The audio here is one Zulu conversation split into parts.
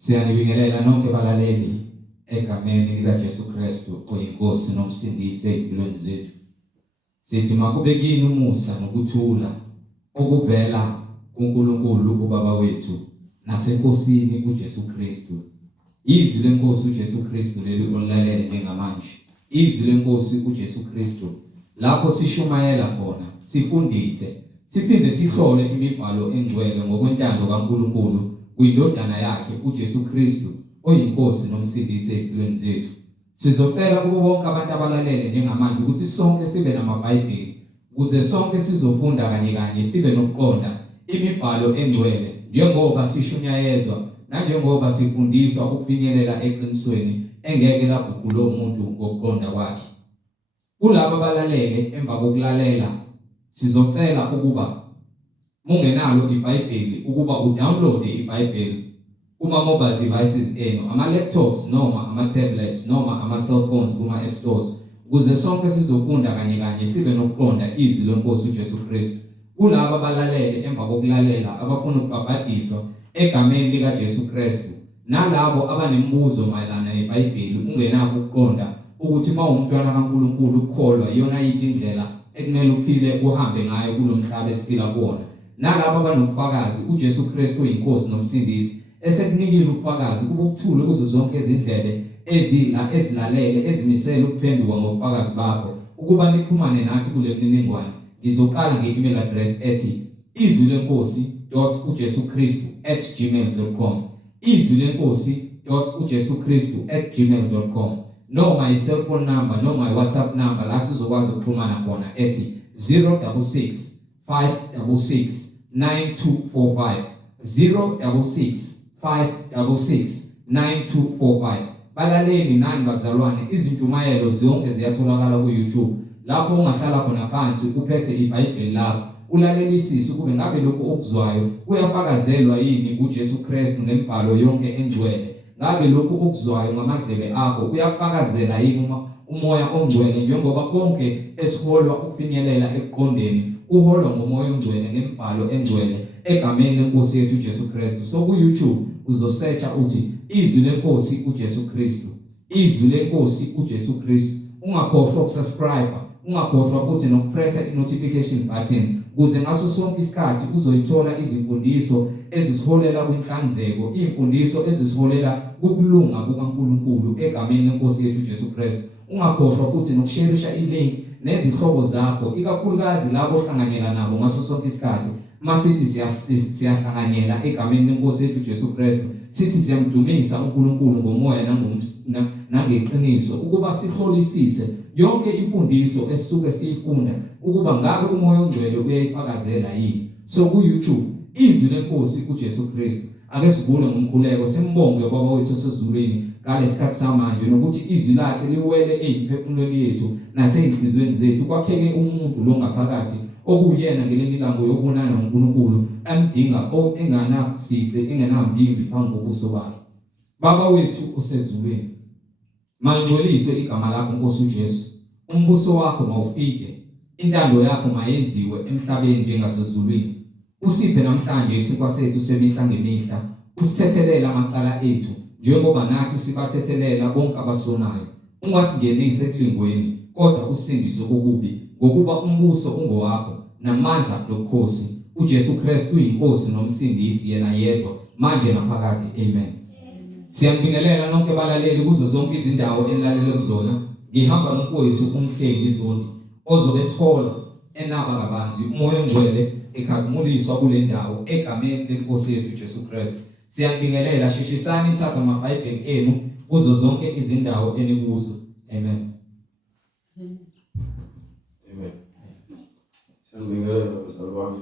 Siyanibingelela nonke balaleli egameni likaJesu Kristu oyinkosi nomsindisi empilweni zethu. Sithi makube kini umusa nokuthula okuvela kuNkulunkulu uBaba wethu nasenkosini uJesu Kristu. Izwi lenkosi uJesu Kristu leli olilalele njengamanje. Izwi lenkosi uJesu Kristu lapho sishumayela khona, sifundise, siphinde sihlole imibhalo engcwele ngokwentando kaNkulunkulu kuyindodana yakhe uJesu Kristu oyinkosi nomsindisi empilweni zethu. Sizocela kubo bonke abantu abalalele njengamanje ukuthi sonke sibe namaBhayibheli ukuze sonke sizofunda kanye sibe nokuqonda imibhalo engcwele njengoba sishunyayezwa nanjengoba sifundiswa ukufinyelela eqinisweni engeke laguqula umuntu ngokuqonda kwakhe. Kulabo abalalele emva kokulalela sizocela ukuba mungenalo iBhayibheli ukuba udownloade iBhayibheli kuma mobile devices enu, ama laptops noma ama tablets noma ama cellphones kuma app stores ukuze sonke sizofunda kanye sibe nokuqonda izwi lenkosi uJesu Kristu. Kulabo abalalele emva kokulalela abafuna ukubhabhadiswa egameni likaJesu Kristu nalabo abanemibuzo mayelana neBhayibheli ungenako ukuqonda ukuthi mawumntwana kaNkulunkulu ukukholwa iyona indlela ekumele uphile uhambe ngayo kulomhlaba esiphila kuwona. Nalabo abanobufakazi uJesu Kristu oyinkosi nomsindisi esekunikile ubufakazi kubuthule kuzo zonke izindlebe ezilalele ezimisela ukuphenduka ngobufakazi bakho ukuba nixhumane nathi kule mniningwane. Ngizoqala nge-email address ethi izwilenkosi.ujesukristu@gmail.com, izwilenkosi.ujesukristu@gmail.com, noma i-cellphone number noma i-WhatsApp number la sizokwazi ukuxhumana khona ethi 066 566 9245, 066 566 9245. Balaleli nani bazalwane, izintumayelo zonke ziyatholakala ku-YouTube lapho ungahlala khona phansi uphethe iBhayibheli lakho ulalelisise kube ngabe lokho okuzwayo kuyafakazelwa yini uJesu Kristu nemibhalo yonke engcwele. Ngabe lokho okuzwayo ngamadlebe akho uyafakazela yini umoya ongcwele njengoba konke esiholwa ukufinyelela ekuqondeni uholwa ngomoya ongcwele ngembhalo engcwele egameni lenkosi yethu uJesu Kristu. So ku-YouTube uzosearcha uthi izwi lenkosi uJesu Kristu, izwi lenkosi uJesu Kristu. Ungakhohlwa ukusubscribe, ungakhohlwa futhi nokupressa i-notification button ukuze ngaso sonke isikhathi uzoyithola izimfundiso ezisiholela kwinhlanzeko, imfundiso ezisiholela kukulunga kukaNkulunkulu egameni lenkosi yethu uJesu Kristu. Ungakhohlwa futhi nokusharisha i-link nezihlobo zakho, ikakhulukazi labo ohlanganyela nabo ngaso sonke isikhathi. Masithi siyahlanganyela egameni lenkosi yethu uJesu Kristu, sithi siyamdumisa uNkulunkulu ngomoya nangeqiniso ukuba sihlolisise yonke imfundiso esisuke siyifunda ukuba ngabe umoya ongcwele uyayifakazela yini. So ku-YouTube izwi lenkosi uJesu Kristu. Ake sivule ngomkhuleko simbonge Baba wethu osezulwini ngalesikhathi samanje nokuthi izwi lakhe liwele eziphefumulweni yethu naseyinhliziyweni zethu kwakheke umuntu lo ngaphakathi okuyena ngelinye ilanga yokubonana noNkulunkulu amdinga enganasice engenambimbi phambi kobuso bakhe. Baba wethu osezulwini, mangcweliswe igama lakho Nkosi uJesu. Umbuso wakho mawufike, intando yakho mayenziwe emhlabeni njengasezulwini. Usiphe namhlanje isikwa sethu semihla ngemihla, usithethelele amacala ethu njengoba nathi sibathethelela bonke abasonayo. Ungasingenise ekulingweni kodwa usindise kokubi ngokuba umbuso ungowakho namandla nobukhosi uJesu Kristu uyinkosi nomsindisi yena yedwa manje naphakade. Amen. Siyambingelela nonke balaleli kuzo zonke izindawo enilalele kuzona. Ngihamba nomfowethu umhlengi izoni ozobe sihola enaba kabanzi umoya ongcwele ekhazimuliswa kule ndawo egameni lenkosi yethu uJesu Kristu. Siyambingelela, shishisani nithatha amaBhayibheli enu kuzo zonke izindawo enikuzo. Amen. Amen. Siyambingelela bazalwane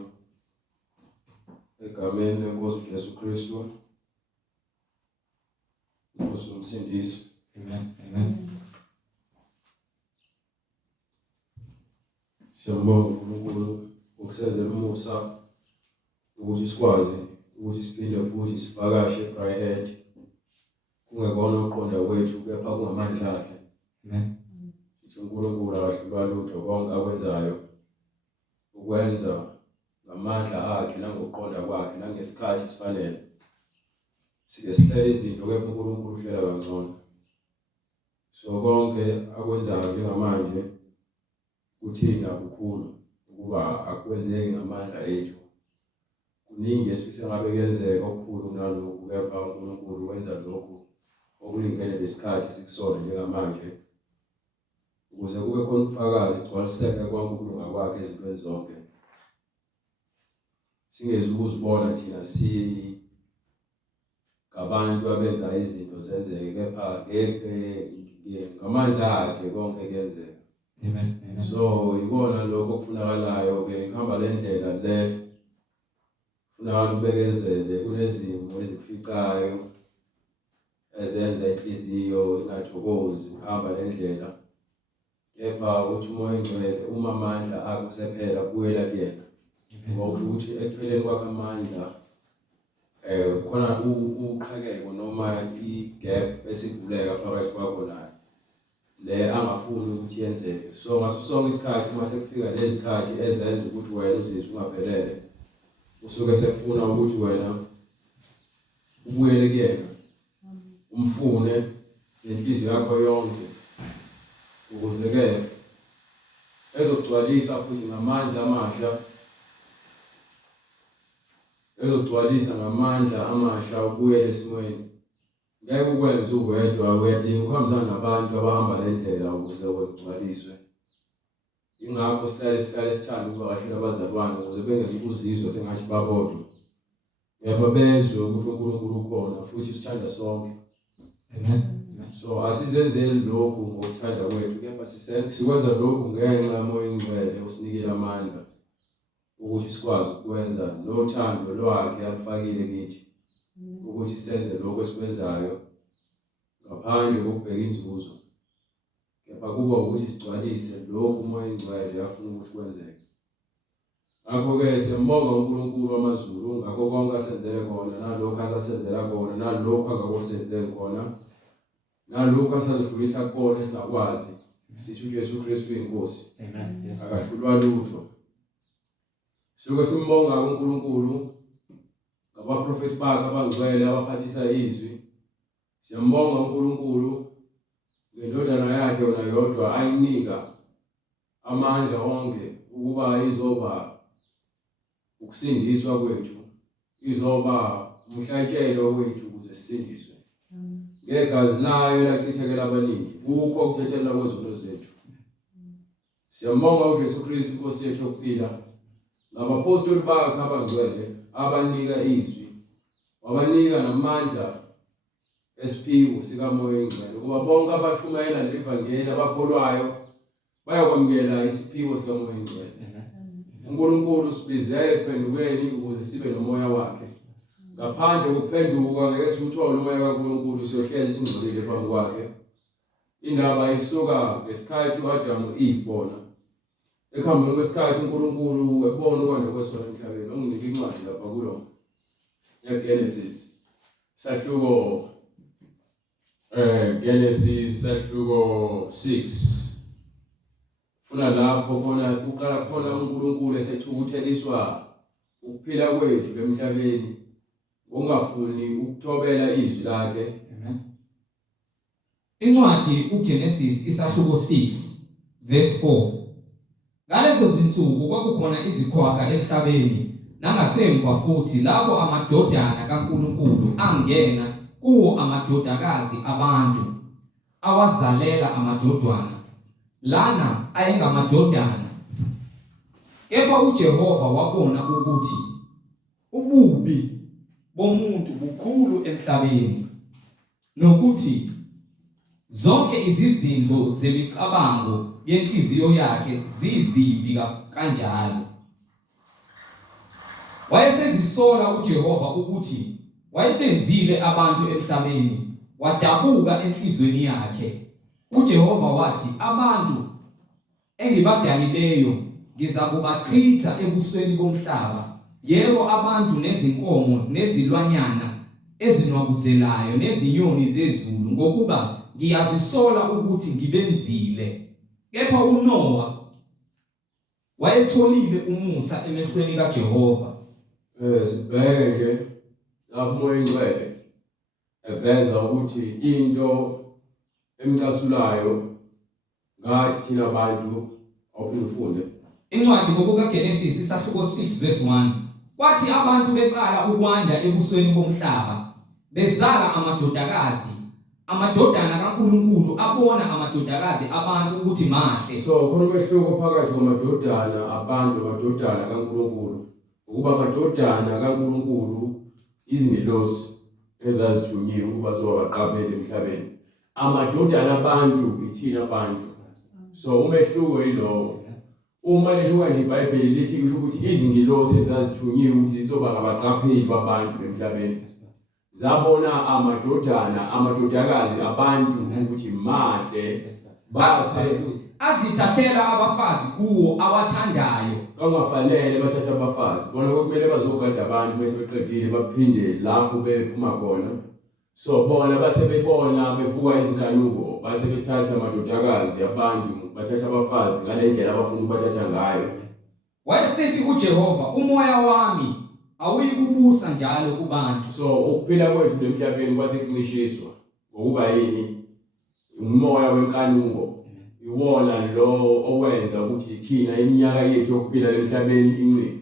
egameni lenkosi uJesu Kristu umsindisi. Amen. Amen. Siyambonga uNkulunkulu ukusenzela umusa ukuthi sikwazi ukuthi siphinde futhi sivakashe eVRYHEID kungekona uqonda kwethu kepha kungamandla akhe. Amen. Sithi uNkulunkulu akahlulwa lutho konke akwenzayo ukwenza ngamandla akhe nangokuqonda kwakhe nangesikhathi sifanele. sike sihlele izinto kepha uNkulunkulu uhlela kangcono. So konke akwenzayo njengamanje kuthina kukhulu ukuba akwenzeki ngamandla ethu. Kuningi esifisa ngabe kuyenzeka okukhulu kunalokhu, kepha uNkulunkulu wenza lokhu okulingene lesikhathi sikusona njengamanje, ukuze kube khona ubufakazi gcwaliseke konke ukulunga kwakhe ezintweni zonke. Singezi ukuzibona thina ngabantu abenza izinto zenzeke, kepha ngamandla akhe konke kuyenzeka. Amen. So ikona lokho okufunakalayo ke ihamba le ndlela le. Funakala ubekezele kunezimo ezikuficayo ezenza inhliziyo ingathokozi uhamba le ndlela, kepha uthi umoya engcwele uma amandla akho sephela buyela kuyena. Ngoba ukuthi ekupheleni kwakhe amandla khona uqhekeko noma i-gap esivuleka phakathi kwakho naye le angafuni ukuthi yenzeke. So ngaso sonke isikhathi uma sekufika lezi zikhathi ezenza ukuthi wena uzizwe ungaphelele, usuke sefuna ukuthi wena ubuyele kuyena, umfune ngenhliziyo yakho yonke, ukuze ke ezogcwalisa futhi ngamandla amasha, ezogcwalisa ngamandla amasha ubuyele esimweni. Ngeke ukwenze uwedwa, uyadinga ukuhambisana nabantu abahamba le ndlela ukuze ugcwaliswe. Ingakho sihlale sithanda ukuba kahle nabazalwane ukuze bengeze ukuzizwa sengathi babodwa, kepha bezwe ukuthi uNkulunkulu ukhona futhi usithanda sonke. Amen. So asizenzeli lokhu ngokuthanda kwethu, kepha sikwenza lokhu ngenxa yomoya engcwele osinikela amandla ukuthi sikwazi ukwenza nothando lwakhe alufakile kithi, ukuthi senze lokho esikwenzayo ngaphandle kokubheka inzuzo, kepha kuba ukuthi sigcwalise lokhu umoya engcwele afuna ukuthi kwenzeke. Ngakho-ke siyambonga uNkulunkulu wamazulu ngakho konke asenzele khona, nalokho asasenzela khona, nalokho angakosenzeli khona, nalokho asadlulisa khona esingakwazi. Sithi uJesu Kristu uyinkosi. Amen. Yes. Akahlulwa lutho. Sike simbonga uNkulunkulu ngabaprofeti bakhe abangcwele abaphathisa izwi. Siyambonga uNkulunkulu ngendodana yakhe yona yodwa ayinika amandla onke ukuba izoba ukusindiswa kwethu, izoba umhlatshelo wethu ukuze sisindiswe. Ngegazi layo elachithekela abaningi kukho ukuthethelela kwezono zethu. Siyambonga uJesu Kristu inkosi yethu yokuphila, ngabapostoli bakhe abangcwele abanika izwi, wabanika namandla esiphiwo sikamoya engcwele ukuba bonke abashumayela levangeli abakholwayo bayakwamukela isiphiwo sikamoya engcwele. uNkulunkulu sibizele ekuphendukeni ukuze sibe nomoya wakhe. Ngaphandle kokuphenduka ngeke siwuthole umoya kaNkulunkulu, siyohlezi singcolile phambi kwakhe. Indaba isuka ngesikhathi uAdamu Eve bona ekuhambeni kwesikhathi uNkulunkulu ebona ukwanda kwesona emhlabeni. Onginike incwadi lapha kulo yeGenesis sahluko Genesis sahluko 6. Funa lapho khona uqala khona uNkulunkulu esethukutheliswa ukuphila kwethu emhlabeni ungafuni ukuthobela izwi lakhe. Amen. Incwadi uGenesis isahluko 6 verse 4. Ngalezo zinsuku kwakukhona izikhwaga emhlabeni nangasemva futhi lapho amadodana kaNkulunkulu angena kuwo amadodakazi abantu awazalela amadodana lana ayengamadodana. Kepha uJehova wabona ukuthi ububi bomuntu bukhulu emhlabeni nokuthi zonke izizinto zemicabango yenhliziyo yakhe zizimbi kanjalo. Wayesezisola uJehova ukuthi wayebenzile abantu emhlabeni, wadabuka enhlizweni yakhe. uJehova wathi, abantu engibadalileyo ngizakubachitha ebusweni bomhlaba, yebo abantu nezinkomo nezilwanyana ezinwabuzelayo nezinyoni zezulu, ngokuba ngiyazisola ukuthi ngibenzile. Kepha uNoah wayetholile umusa emehlweni kaJehova. Sibheke lapho umoya engcwele eveza ukuthi into emcasulayo ngathi thina abantu awuphinde Incwadi ngokukaGenesis isahluko 6 verse 1. Kwathi abantu beqala ukwanda ebusweni bomhlaba, bezala amadodakazi. Amadodana kaNkulunkulu abona amadodakazi abantu ukuthi mahle. So khona umehluko phakathi kwamadodana abantu namadodana kaNkulunkulu. Ukuba amadodana kaNkulunkulu izingelosi ezazithunyiwe ukuba zobaqaphele emhlabeni. Amadodana abantu ithina abantu. So umehluko yilowo. Uma leshuka nje iBhayibheli lithi kusho ukuthi izingelosi ezazithunyiwe ukuthi zizoba ngabaqapheli babantu emhlabeni. Zabona amadodakazi abantu ukuthi mahle base azithathela abafazi kuwo awathandayo. Kangafanele bathathe abafazi. Bona kumele bazogada abantu bese beqedile baphinde lapho bephuma khona. So bona base bebona bevuka izinkanuko base bethatha amadodakazi abantu bathatha abafazi ngale ndlela abafuna ukubathatha ngayo. Wayesithi uJehova, umoya wami awuyikubusa njalo kubantu. So ukuphila kwethu emhlabeni kwasekuncishiswa ngokuba yini? Umoya wenkanuko. Iwona lo owenza ukuthi thina iminyaka yethu yokuphila emhlabeni inciphe.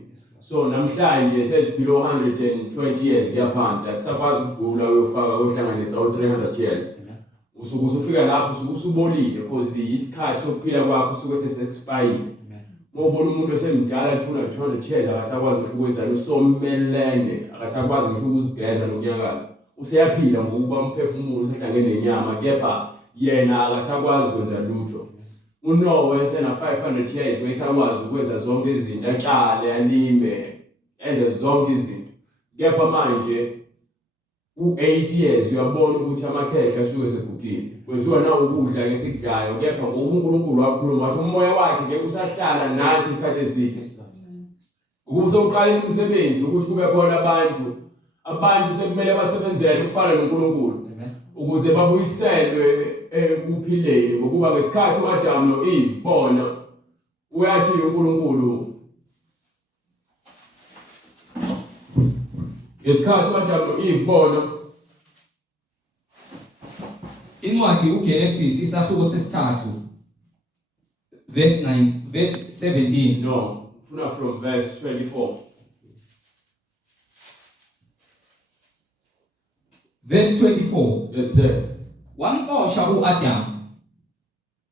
So namhlanje sesiphila 120 years yaphansi akusakwazi ukugula uyofaka uhlanganisa 300 years. Usuke usufika lapho usubolile because isikhathi sokuphila kwakho usuke sesexpire. Ngobona umuntu esemdala 200 years akasakwazi ukwenza usomelene, akasakwazi ngisho ukuzigeza nokunyakaza. Useyaphila ngokuba umphefumulo usehlangene nenyama kepha yena akasakwazi ukwenza lutho. UNoah esena 500 years wayesakwazi ukwenza zonke izinto, atshale, alime, enze zonke izinto. Kepha manje u8 years uyabona ukuthi amakhehla asuke segugile. Kwenziwa na ukudla ngesikudlayo kepha ngoba uNkulunkulu wakhuluma wathi umoya wakhe ngeke usahlala nathi isikhathi eside. Ukuba soqala umsebenzi ukuthi kube khona abantu sekumele basebenzele ukufana noNkulunkulu ukuze babuyiselwe ekuphileni ngokuba ngesikhathi uAdam noEve bona uyathi uNkulunkulu ngesikhathi uAdam noEve bona Incwadi uGenesis isahluko sesithathu verse 9 verse 17. No, funa from verse 24. Verse 24. Yes sir. Wamxosha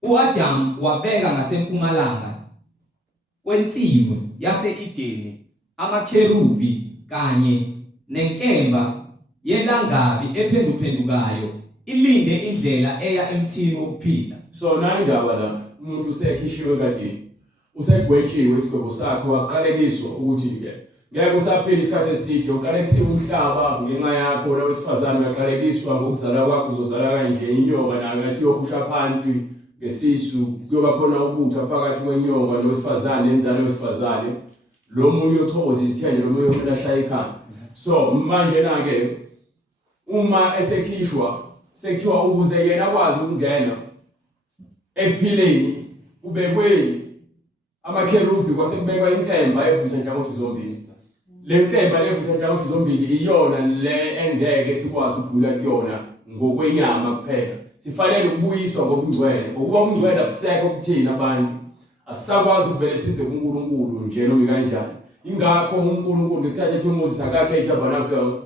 uAdam wabeka ngasempumalanga kwensimu yase-Edeni amakherubi kanye nenkemba yelangabi ephenduphendukayo ilinde indlela eya emthini wokuphila. So nayindaba la umuntu usekhishiwe kadini usegwetshiwe isigwebo sakhe waqalekiswa ukuthi ngeke usaphila isikhathi eside uqalekisiwe umhlaba ngenxa yakho la wesifazane uyaqalekiswa ngokuzala kwakho uzozala kanje inyoka nayo ngathi yokusha phansi ngesisu kuyoba khona ubutha phakathi kwenyoka nowesifazane nenzalo yesifazane lo munye uchoboza izithende lo munye ulahla ikhanda. So manje na-ke uma esekhishwa sekuthiwa ukuze yena akwazi ukungena ekuphileni kubekwe amakherubi kwasekubekwa inkemba evutha nhlangothi zombili. Le nkemba evutha nhlangothi zombili iyona le engeke sikwazi ukudlula kuyona ngokwenyama kuphela. Sifanele ukubuyiswa ngobungcwele ngokuba ubungcwele abusekho kuthina abantu. Asisakwazi ukuvele size kuNkulunkulu nje noma kanjani. Ingakho uNkulunkulu ngesikhathi ethi uMoses akakhe itabernacle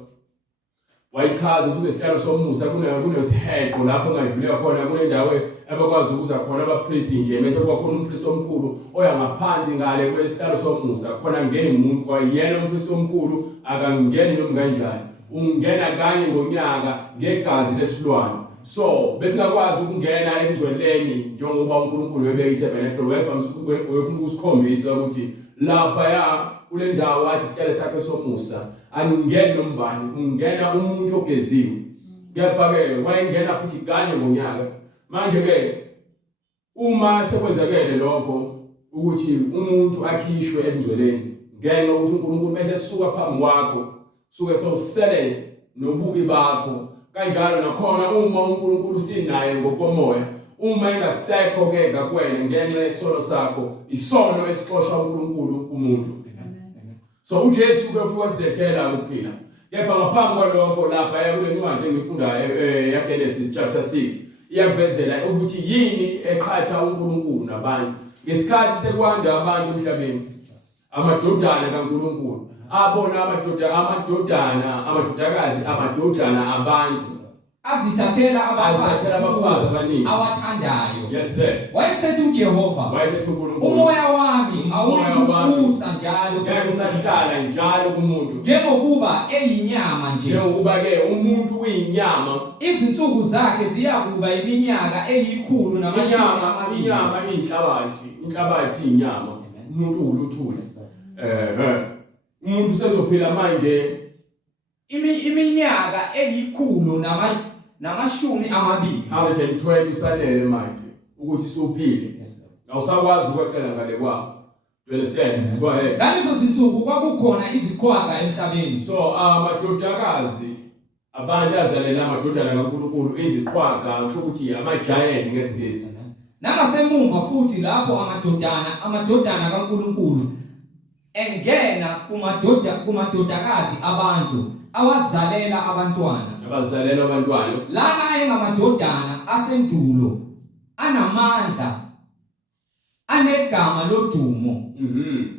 wayichaza ukuthi nesihlalo somusa kunesiheqo lapho engadlulela khona kunendawo abakwazi ukuza khona abapriesti nje bese kuba khona umpristi omkhulu oya ngaphansi ngale kwesihlalo somusa khona ngene umuntu kwayena umpristi omkhulu akangeni noma kanjani ungena kanye ngonyaka ngegazi lesilwane. So besingakwazi ukungena emgcweleni njengoba uNkulunkulu webeka itabernacle wefuna ukusikhombisa ukuthi lapha ya kule ndawo athi isitshalo sakhe somusa angingeni nombani ungena umuntu ogeziwe. Kepha-ke wayengena futhi kanye ngonyaka. Manje-ke uma sekwenzekele lokho ukuthi umuntu akhishwe emngcweleni ngenxa ukuthi uNkulunkulu bese suka phambi kwakho suke sewusele nobubi bakho kanjalo nakhona uma uNkulunkulu sinaye ngokomoya uma engasekho-ke ngakwena ngenxa yesono sakho isono esixosha uNkulunkulu kumuntu. So uJesu kufika silethela ukuphila. Kepha ngaphambi kwalokho lapha yakule ncwadi engifundayo yaGenesis chapter 6 iyakuvezela ukuthi yini eqhatha uNkulunkulu nabantu. Ngesikhathi sekwanda abantu emhlabeni, amadodana kaNkulunkulu abona amadodakazi amadodana abantu azithathela abafazi abaningi awathandayo. Yes sir. Wayesethi uJehova, umoya wami awukubusa njalo kusahlala njalo kumuntu njengokuba eyinyama nje. Njengokuba ke umuntu uyinyama, izinsuku zakhe ziyakuba iminyaka eyikhulu namashumi amabili. Inyama inhlabathi inyama, umuntu uluthule. Umuntu usezophila manje iminyaka eyikhulu namashumi amabili. 120 usalele manje ukuthi suphile. Awusakwazi ukwecela ngale kwabo. You understand? Go ahead. Ngalezo zinsuku kwakukhona iziqhwaga emhlabeni. So amadodakazi abantu azalela amadodana kaNkulunkulu iziqhwaga kusho ukuthi ama-giant ngesingisi. Nangasemumva futhi lapho amadodana kaNkulunkulu engena kumadodakazi abantu awazalela abantwana. Lana engamadodana asendulo anamandla anegama lodumo.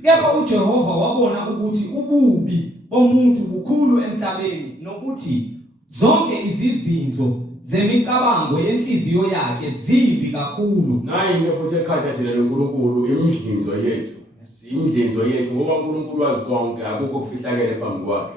Kepha uJehova wabona ukuthi ububi bomuntu bukhulu emhlabeni nokuthi zonke izizindlo zemicabango yenhliziyo yakhe zimbi kakhulu. Nayi futhi eqhatha thina noNkulunkulu imidlinzo yethu. Imidlinzo yethu ngoba uNkulunkulu wazi konke, akukho kufihlakele phambi kwakhe.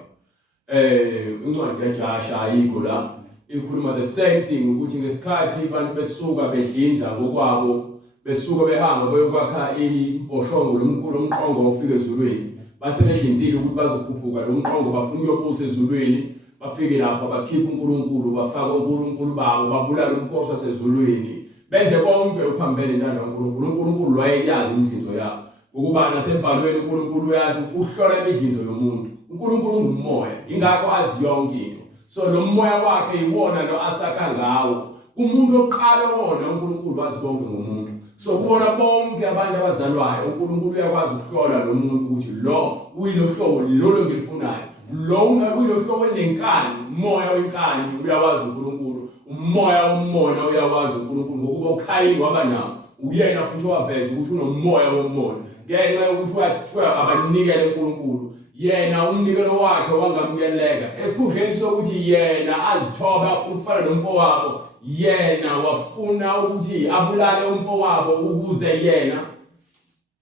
Incwadi kaJasha ayikho la ikhuluma the same thing ukuthi ngesikhathi abantu besuka bedlinza ngokwabo, besuka behamba beyokwakha imposhongo lomkhulu omqongo ofika ezulwini, base bedlinzile ukuthi bazokhuphuka lo mqongo bafuna ukuyobusa ezulwini, bafike lapha bakhipha uNkulunkulu, bafaka uNkulunkulu babo, babulala umkhosi wasezulwini, benze konke okuphambene nalo uNkulunkulu. uNkulunkulu wayeyazi imidlinzo yabo ukuba nasembhalweni uNkulunkulu uyazi uhlola imidlinzo yomuntu. uNkulunkulu ungumoya, ingakho azi yonke into. So lo moya wakhe iwona lo asakha ngawo. Umuntu oqala wona uNkulunkulu wazi konke ngomuntu. So kubona bonke abantu abazalwayo uNkulunkulu uyakwazi ukuhlola lo muntu ukuthi lo uyilo hlobo lolo ngilifunayo. Lo uyilo hlobo lenkani, umoya wenkani uyawazi uNkulunkulu. Umoya womona uyawazi uNkulunkulu ngokuba uKhayini waba nawo. Uyena futhi waveza ukuthi unomoya womona. Ngenxa yokuthi wathiwa abanikele uNkulunkulu, yena umnikelo wakhe wangamukeleka esikhundleni sokuthi yena azithobe afuna ukufana nomfowabo, yena wafuna ukuthi abulale umfowabo ukuze yena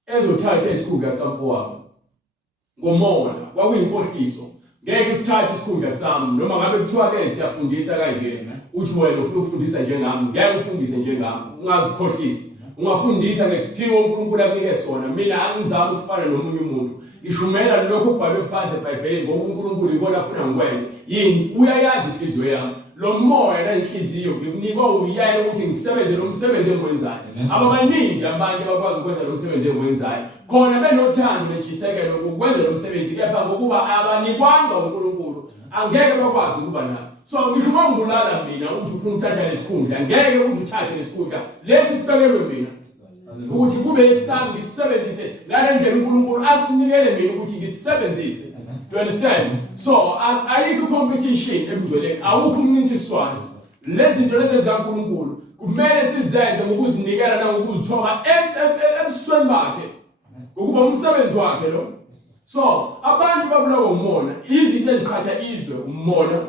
ezothatha isikhundla sikamfowabo ngomona. Kwakuyinkohliso, ngeke usithathe isikhundla sami noma ngabe kuthiwa ke siyafundisa kanje uthi wena ufuna ukufundisa njengami, ngeke ufundise njengami, ungazikhohlisi. Ungafundisa ngesiphiwo uNkulunkulu akunike sona. Mina angizami ukufana nomunye umuntu, ngishumela lokho kubhalwe phansi eBhayibhelini ngoba uNkulunkulu ikona afuna ngikwenze. Yini uyayazi inhliziyo yami, lo moya nenhliziyo ngikunikwa uyena ukuthi ngisebenze lo msebenzi engikwenzayo. Abaningi abantu abakwazi ukwenza lo msebenzi engikwenzayo khona benothando nentshisekelo ukwenza lo msebenzi, kepha ngokuba abanikwanga uNkulunkulu angeke bakwazi ukuba nabo. So ngisho uma ngibulala mina uthi ufuna ukuthatha lesikhundla, ngeke uthi uthathe lesikhundla lesi sibekelwe mina ukuthi kube isami ngisebenzise ngale ndlela uNkulunkulu asinikele mina ukuthi ngisebenzise. Do you understand? So ayikho competition emngcweleni, awukho umncintiswano. Lezi zinto lezi zikaNkulunkulu kumele sizenze ngokuzinikela nangokuzithoba ebusweni bakhe ngokuba umsebenzi wakhe lo. So abantu babulawa umona, izinto eziqhatha izwe, umona,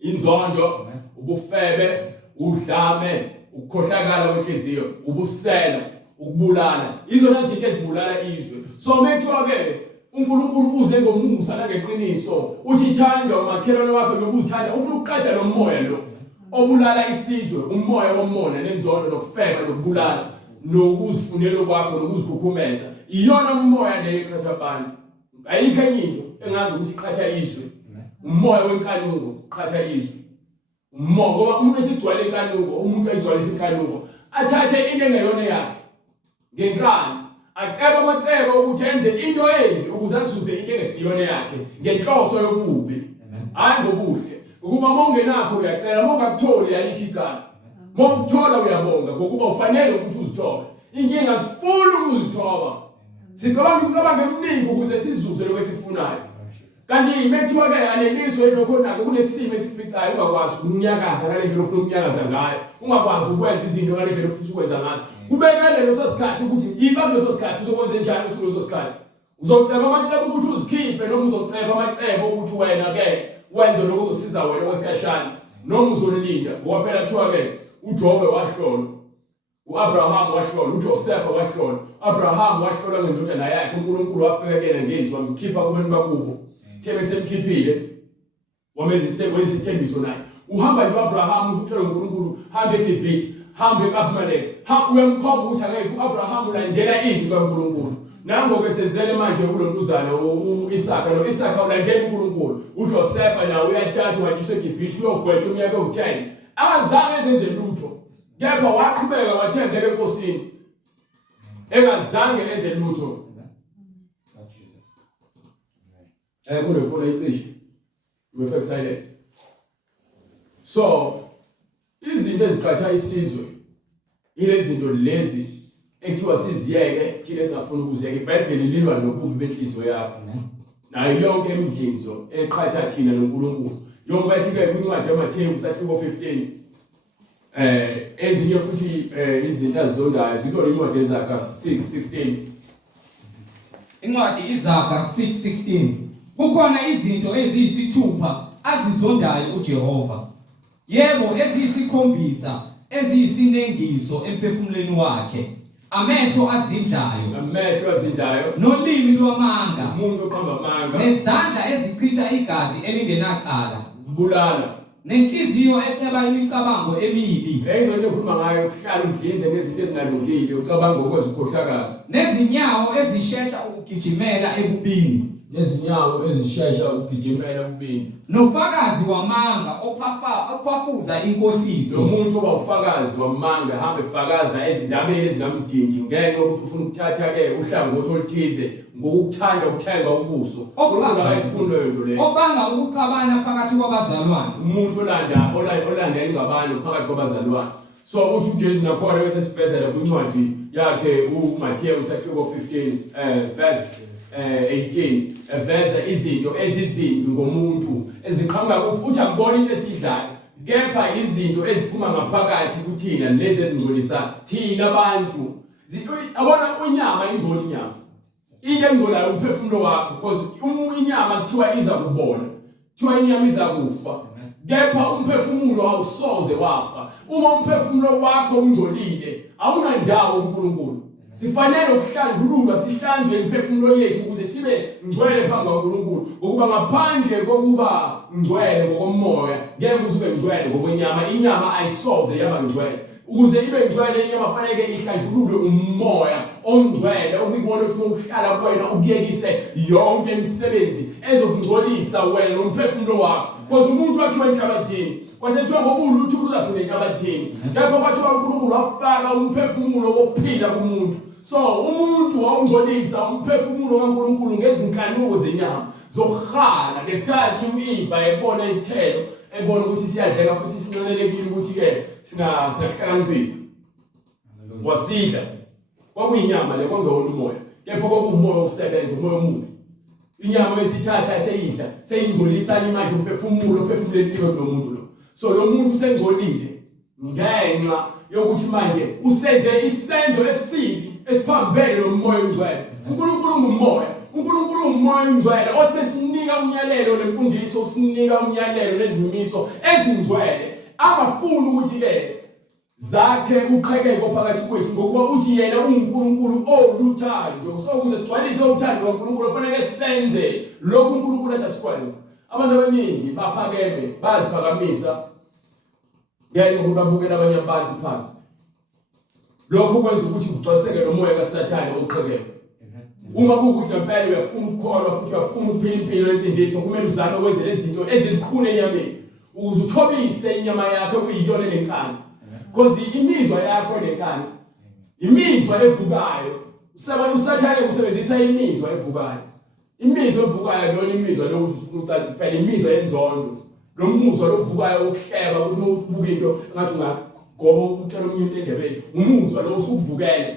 inzondo, ubufebe, udlame, ukukhohlakala kwenhliziyo, ubusela, ukubulala. Izona zinto ezibulala izwe. So mekuthiwa ke uNkulunkulu uze ngomusa nangeqiniso, uthi ithanda umakhelwane wakho ngokuzithanda, ufuna ukuqeda lo moya lo obulala isizwe, umoya womona nenzondo nokufeba nokubulala nokuzifunela kwakho nokuzikhukhumeza. Iyona umoya leyo eqhatha abantu. Ayikho enye into engazi ukuthi iqhatha izwe. Umoya wenkanuko qhatha izwe. Umoya ngoba umuntu esigcwele inkanuko, umuntu ayigcwalisa inkanuko, athathe into engeyona yakhe ngenkani, aceba amacebo ukuthi enze into embi ukuze azuze into engesiyona yakhe ngenhloso yobubi, hayi ngobuhle. Ukuba mongenakho uyacela, mongakutholi yalikho icala. Mokuthola uyabonga ngokuba ufanele ukuthi uzithobe. Inkinga sifuna ukuzithoba. Sicabanga imicabango eminingi ukuze sizuze lokho esikufunayo. kanti mekuthiwa ke anelizwe lokhona kunesimo esificayo ungakwazi ukunyakaza ngale ndlela ofuna ukunyakaza ngayo ungakwazi ukwenza izinto ngale ndlela ofuna ukwenza ngazo kubekele leso sikhathi ukuthi yiba leso sikhathi uzokwenza njani leso sikhathi uzoceba amacebo ukuthi uzikhiphe noma uzoceba amacebo ukuthi wena ke wenze lokho uzosiza wena kwesikhashana noma uzolinda ngoba phela kuthiwa ke uJobe wahlolwa uAbraham wahlolwa uJoseph wahlolwa Abraham wahlolwa ngendodana yakhe uNkulunkulu wafikelela ngezwi wamkhipha kubantu bakubo thebe semkhiphile wamenza isithembiso naye uhamba nje uAbraham utshela uNkulunkulu hambe eGibhithe hambe eAbimeleki uyamkhomba ukuthi ake uAbraham ulandela izwi kaNkulunkulu nangoku esezele manje kulontuzana uIsaka lo Isaka ulandela uNkulunkulu uJoseph naye uyathatha wajiswa eGibhithe uyogwetshwa unyaka u10 azange ezenze lutho kepha waqhubeka wathembeka enkosini engazange enze lutho kunefona icishe wefe excited so izinto eziqhatha isizwe ilezi zinto lezi ekuthiwa siziyeke thina singafuna ukuziyeka iBhayibheli lilwa nobubi benhliziyo yakho nayo yonke emidlinzo eqhatha thina noNkulunkulu njengoba ethi-ke kwincwadi yaMathewu kusahluko 15 ezinye futhi izinto azizondayo zikho incwadi yeZakha 6:16 incwadi iZakha 6:16 kukhona izinto eziyisithupha azizondayo uJehova yebo eziyisikhombisa eziyisinengiso emphefumulweni wakhe amehlo azindlayo nolimi lwamanga umuntu oqamba amanga nezandla ezichitha igazi elingenacala kubulala nenhliziyo etheba imicabango emibi lezonto ekhuluma ngayo kuhlala udlinze ngezinto ezingalungile ucabanga ukwenza ukhohlakala nezinyawo ezishesha ukugijimela ebubini nofakazi wamanga ophafuza inkohliso umuntu oba ufakazi wamanga hamba efakaza ezindabeni ezingamdingi ngenxa ukuthi ufuna ukuthatha ke uhlangothi oluthize ngokuthanda ukuthenga ubuso okungakayifundo yonto le obanga ukuxabana phakathi kwabazalwane umuntu olanda ingxabano phakathi kwabazalwane so uthi uJesu nakhona bese sifezela kwincwadi yakhe uMathewu kusahluko 15 verse 18 veza izinto ezizimbi ngomuntu eziqhamuka uthi akubona into esidlayo kepha izinto eziphuma ngaphakathi kuthina lezi ezingcolisa thina abantu abona unyama ingcola inyama into engcolayo umphefumulo wakho because inyama kuthiwa iza kubona kuthiwa inyama iza kufa kepha umphefumulo awusoze wafa uma umphefumulo wakho ungcolile awunandawo uNkulunkulu sifanele ukuhlanjululwa sihlanzwe imphefumulo yethu ukuze sibe ngcwele phambi kaNkulunkulu ukuba ngaphandle kokuba ngcwele ngokomoya ngeke ube ngcwele ngokwenyama inyama ayisoze yaba ngcwele ukuze ibe ngcwele inyama fanele ihlanjululwe umoya ongcwele ukubona ukuthi uhlala kuwena ukuyekise yonke imisebenzi ezokungcolisa wena nomphefumulo wakho because umuntu wakhiwa enhlabathini kwasethiwa ngobulu uthi uzaphinda enhlabathini kepha kwathiwa uNkulunkulu wafaka umphefumulo wokuphila kumuntu so umuntu wawungcolisa umphefumulo kaNkulunkulu ngezinkanuko zenyama zokuhala ngesikhathi uIva ebona isithelo ebona ukuthi siyadleka futhi sinanelekile ukuthi ke singahlakaniphisa wasidla kwakuyinyama le kwangewona umoya kepha kwakuumoya wokusebenza umoya omubi inyama besithatha seyidla seyingcolisa imanje umphefumulo ophefumuleni nomuntu lo so lo muntu sengcolile ngenxa yokuthi manje usenze isenzo esibi esiphambene nomoya ongcwele uNkulunkulu ngumoya uNkulunkulu umoya ongcwele othi besinika umyalelo lemfundiso usinika umyalelo nezimiso ezingcwele abafuna ukuthi ke zakhe uqhekeko phakathi kwethu ngokuba uthi yena uNkulunkulu oluthando so ukuze sigcwalise uthando kaNkulunkulu kufanele senze lokhu uNkulunkulu athi sikwenze abantu abaningi baphakeme baziphakamisa ngenxa yokuthi babukela abanye abantu phansi lokho kwenza ukuthi ugcwaliseke nomoya kaSathane oqhekeko uma kuwukuthi ngempela uyafuna ukukholwa futhi uyafuna ukuphila impilo yensindiso kumele uzame ukwenza lezi zinto ezikhulu enyameni ukuze uthobise inyama yakho kuyiyona lenkani because imizwa yakho lenkani imizwa evukayo uSathane usebenzisa imizwa evukayo imizwa evukayo lona imizwa lokuthi ufuna ucathi phela imizwa yenzondo lo muzwa lovukayo wokuhleba ukuthi ubuka into ngathi ungagoba ukutshela umuntu into endlebeni umuzwa lo usukuvukela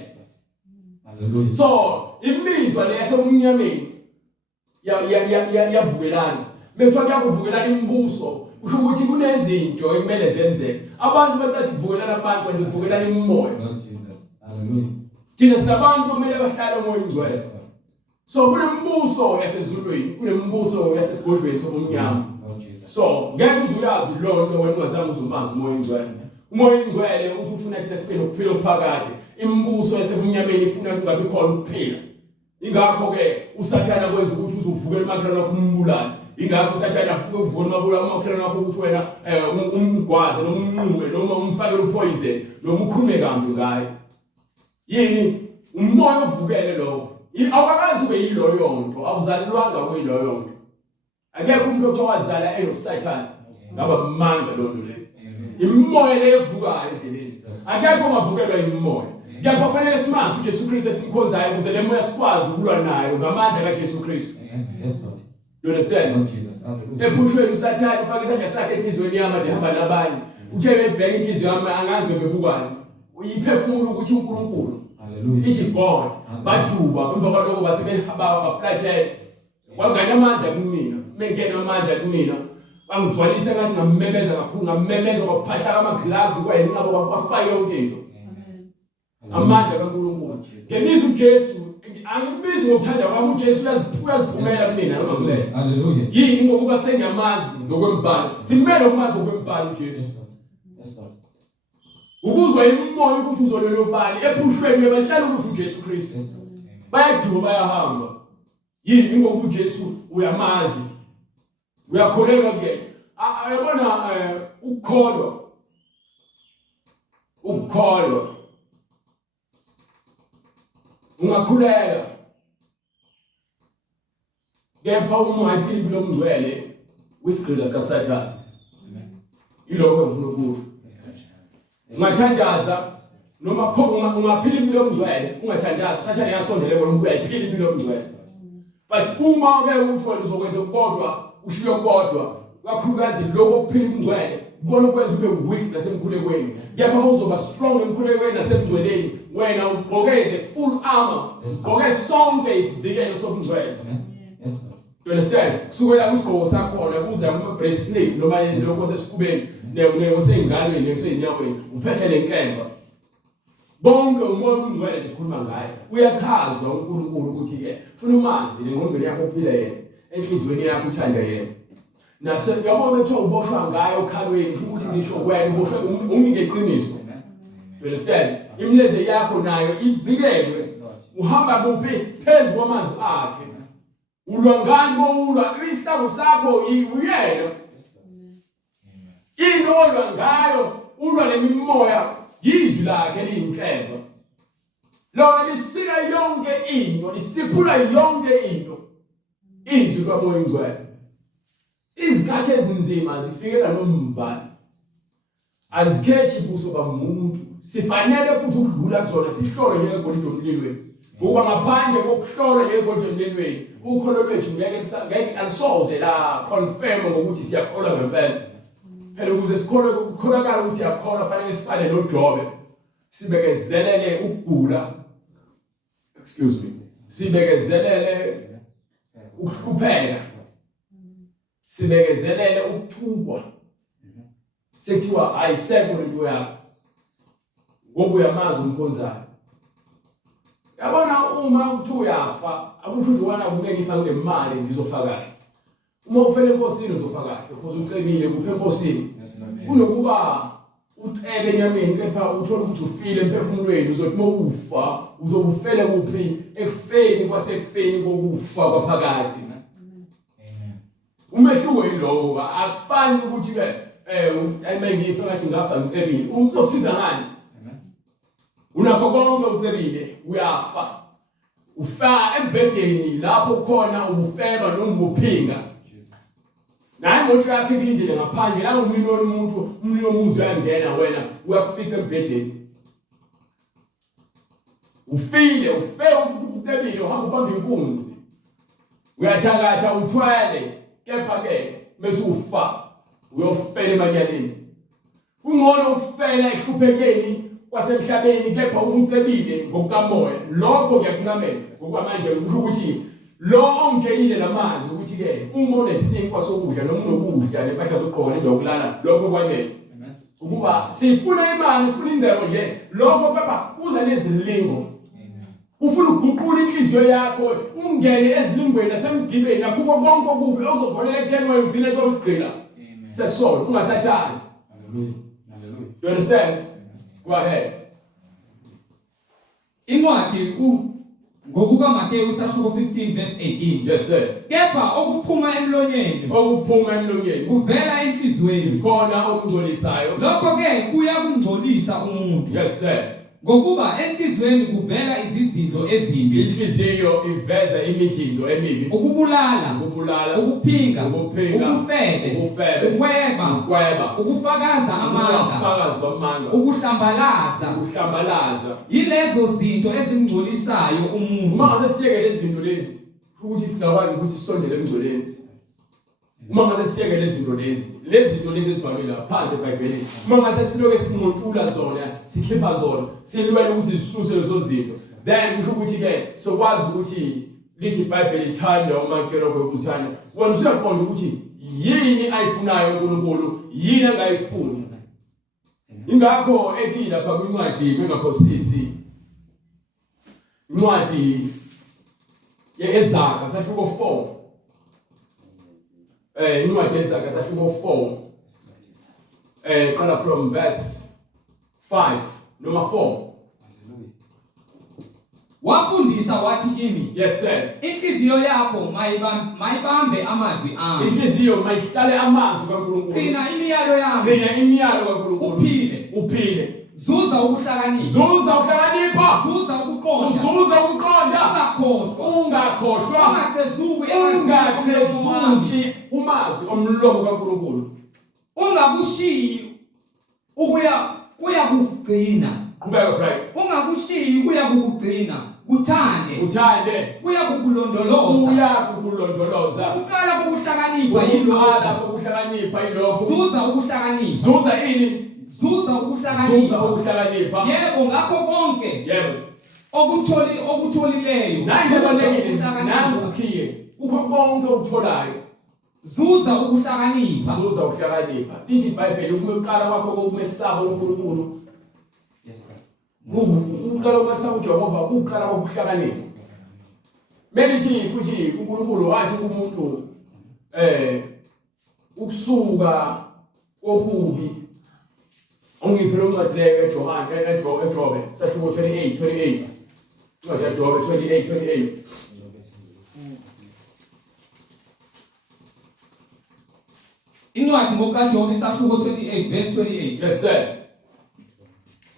haleluya so imizwa leso umnyameni yavukelana. Bekuthiwa kuyavukelana imibuso, usho ukuthi kunezinto ekumele zenzeke. Abantu bathi kuvukelana abantu kanti kuvukelana imimoya. Lord Jesus. Hallelujah. Thina sinabantu kumele bahlale ngoyingcwele. So kunembuso yasezulwini, kunembuso yasesigodlweni sobumnyama. Lord Jesus. So ngeke uzuyazi lo nto wena ungazange uzumazi umoya ingcwele. Umoya ingcwele uthi ufuna thina sibe nokuphila okuphakade. Imibuso yasebumnyameni ifuna kungabi khona ukuphila. Ingakho ke usathana kwenza ukuthi uzuvukela emakhelwane akho umbulala. Ingakho usathana ufike uvuna amakhelwane akho ukuthi wena umgwaze noma umnqume noma umfake upoison noma ukhulume kambi ngaye. Yini umoya ovukele lo. Awakazi ube yiloyo nto, awuzalilwanga kuyiloyo nto. Akekho umuntu othwazala eloSathane. Ngaba manga lo nto le. Imimoya levukayo endleleni. Akekho mavukelwa imimoya. Ngiyapha fanele simazi uJesu Kristu esimkhonzayo ukuze le moya sikwazi ukulwa nayo ngamandla kaJesu Kristu. Yes, Lord. You understand? Lord Jesus. Hallelujah. Ephushweni uSathane ufaka isandla sakhe enhliziyweni yami ndihamba nabanye. Uthe ebheka inhliziyo yami angazi bebukwane. Uyiphefumula ukuthi uNkulunkulu. Hallelujah. Ithi God baduba emva kwaloko basebehamba baflathela. Kwangani amandla kumina. Mengena amandla kumina. Bangigcwalisa ngathi ngamemeza kakhulu, ngamemeza kwaphahla amaglasi kwena nabo bafaya yonke into. Amandla kaNkulunkulu. Ngelizwi uJesu angimbizi ngokuthanda kwami uJesu uyaziphumela kumina noma ngile. Hallelujah. Yini ngokuba sengiyamazi ngokwembali. Simele ukumazi ngokwembali uJesu. Yes, Lord. Ubuzwa imimoya ukuthi uzolwela ubani ephushweni yabahlala ukuthi uJesu Kristu. Yes, Lord. Bayaduba bayahamba. Yini ngokuba uJesu uyamazi. Uyakholelwa ke. Ayabona ukukholwa. Ungakhulela. Kepha uma ayiphili impilo omngcwele wisigqila sikaSathane. Amen. Yiloko engifuna ukusho. Ungathandaza noma ungaphila impilo omngcwele, ungathandaza uSathane yasondele bona uyayiphila impilo omngcwele. But uma ke uthi wena uzokwenza kodwa ushiyo kodwa kakhulukazi lokho okuphila umngcwele kubona ukwenza ube weak nasemkhulekweni. Kepha uzoba strong emkhulekweni nasemngcweleni wena ugqoke the full armor. Ugqoke sonke isivikelo sobungcwele. Yes, Lord. You understand? Kusukela kusigqoko sakhona kuze kuma breastplate noma lokho sesifubeni nesengalweni nesenyaweni uphethe lenkemba. Bonke umoya omngcwele esikhuluma ngaye uyakhazwa uNkulunkulu ukuthi ke ufuna umazi lengqondo yakho uphila yena enhlizweni yakho uthanda yena. Nase yabona ukuthi uboshwa ngayo okhalweni ukuthi ngisho wena uboshwe yeqiniso. You understand? Imilenze yakho nayo ivikelwe. Uhamba kuphi phezulu kwamazwi akhe. Ulwa ngani boulwa isihlalo sakho uyena. Into olwa ngayo ulwa nemimoya yizwi lakhe liyinkemba. Lona lisika yonke into, lisiphula yonke into. Izwi kaMoya Ngcwele. Izikhathi ezinzima zifikela nombani. Azikhethi buso bamuntu. Sifanele futhi ukudlula kuzona sihlole njengegolide omlilweni. Ngoba ngaphandle kokuhlola njengegolide omlilweni, ukholo lwethu ngeke alisoze la confirm ngokuthi siyakholwa ngempela. Phela ukuze sikholwe ukukholakala ukuthi siyakholwa fanele sifane noJobe. Sibekezelele ukugula. Excuse me. Sibekezelele ukuhlupheka. Sibekezelele ukuthukwa. Sekuthiwa ayisekho into yakho. Ngoba uyamazi umkhonzayo. Yabona uma uthu uyafa, akusho ukuthi wena kumele ngifake imali ngizofaka kahle. Uma ufele enkosini uzofaka kahle, because ucebile kuphe enkosini. Kunokuba ucebe enyameni kepha uthola ukuthi ufile emphefumulweni uzothi mawufa uzobufele kuphi ekufeni kwasekufeni kokufa kwaphakade. Amen. Umehluko yilowo akufani ukuthi ke ayimengife ngathi ngafa ngicebile. Uzosiza ngani? Unakho konke ucebile uyafa. Ufa embedeni lapho khona ubufeba noma ubuphinga. Naye imoto yakhe ilindile ngaphandle la umlilo womuntu, umlilo womuzi uyangena wena uyakufika embedeni. Ufile ucebile uhamba ubamba inkunzi. Uyathakatha uthwele kepha ke bese ufa uyofela emanyaleni. Kungcono ufela ehluphekeni kwasemhlabeni kepha ucebile ngokukamoya. Lokho ngiyakuncamela ngoba manje usho ukuthi lo ongenile lamanzi ukuthi ke uma unesinkwa sokudla noma unokudla lempahla zokugqoka nendokulala lokho kwanele ukuba sifuna imali sifuna indleko nje lokho papa kuza nezilingo ufuna ukuguqula inhliziyo yakho ungene ezilingweni nasemgibeni nakho konke okubi ozokholela ekutheni wena ugcine sokusigcina sesona ungasathandi. You understand? Go ahead. Incwadi ngokuka Mateyu isahluko 15 verse 18. Yes sir. Kepha okuphuma emlonyeni kuvela enhlizweni khona okungcolisayo. Lokho ke kuyakungcolisa umuntu. Yes sir. Ngokuba enhlizweni kuvela izizinto ezimbi. Inhliziyo iveza imidlinzo emibi. Ukubulala, ukuphinga, ukufebe, ukweba, ukufakaza amanga, ukuhlambalaza. Yilezo zinto ezingcolisayo umuntu. Uma ngase siyeke lezi zinto lezi ukuthi singakwazi ukuthi sisondele emngcoleni. Uma ngase siyeke lezi zinto lezi ezibhalwe la phansi eBhayibhelini. Uma ngase siloke sinqontula zona, sikhipha zona, silwela ukuthi zisuse lezo zinto. Then kusho ukuthi ke sokwazi ukuthi lithi iBhayibheli ithanda umakero kokuthanda. Wena usuyaqonda ukuthi yini ayifunayo uNkulunkulu, yini angayifuni. Ingakho ethi lapha kwincwadi bengaphosisi incwadi yeZakha sahluko 4. Incwadi yeZakha sahluko 4. Qala from verse 5 noma 4. Wafundisa wathi kimi. Yes sir. Inhliziyo yakho mayibambe amazwi ami. Inhliziyo mayihlale amazwi kaNkulunkulu. Gcina imiyalo yami. Gcina imiyalo kaNkulunkulu. Uphile. Zuza ukuhlakanipha. Zuza ukuqonda. Ungakhohlwa. Ungakhezuki umazwi omlomo kaNkulunkulu. Ungakushiyi kuya kugcina. Qhubeka right. Ungakushiyi kuya kugcina. Kuthande. Kuya kukulondoloza. Uqala kokuhlakanipha yilokho. Zuza ukuhlakanipha. Zuza ukuhlakanipha. Yebo ngakho konke. Yebo. Okutholileyo. Ukhiye. Ukho konke okutholayo. Zuza ukuhlakanipha. Lithi iBhayibheli ukuqala kwakho kokumesaba uNkulunkulu. Yes sir. Uqala ukumesaba uJehova uqala ukuhlakanipha. Melithi futhi uNkulunkulu wathi kumuntu ukusuka kokubi ongiphe lo ncwadi leyo eJobe sahluko 28. Ncwadi yaJobe 28. Incwadi ngokaJobe isahluko 28 verse 28. Yes sir.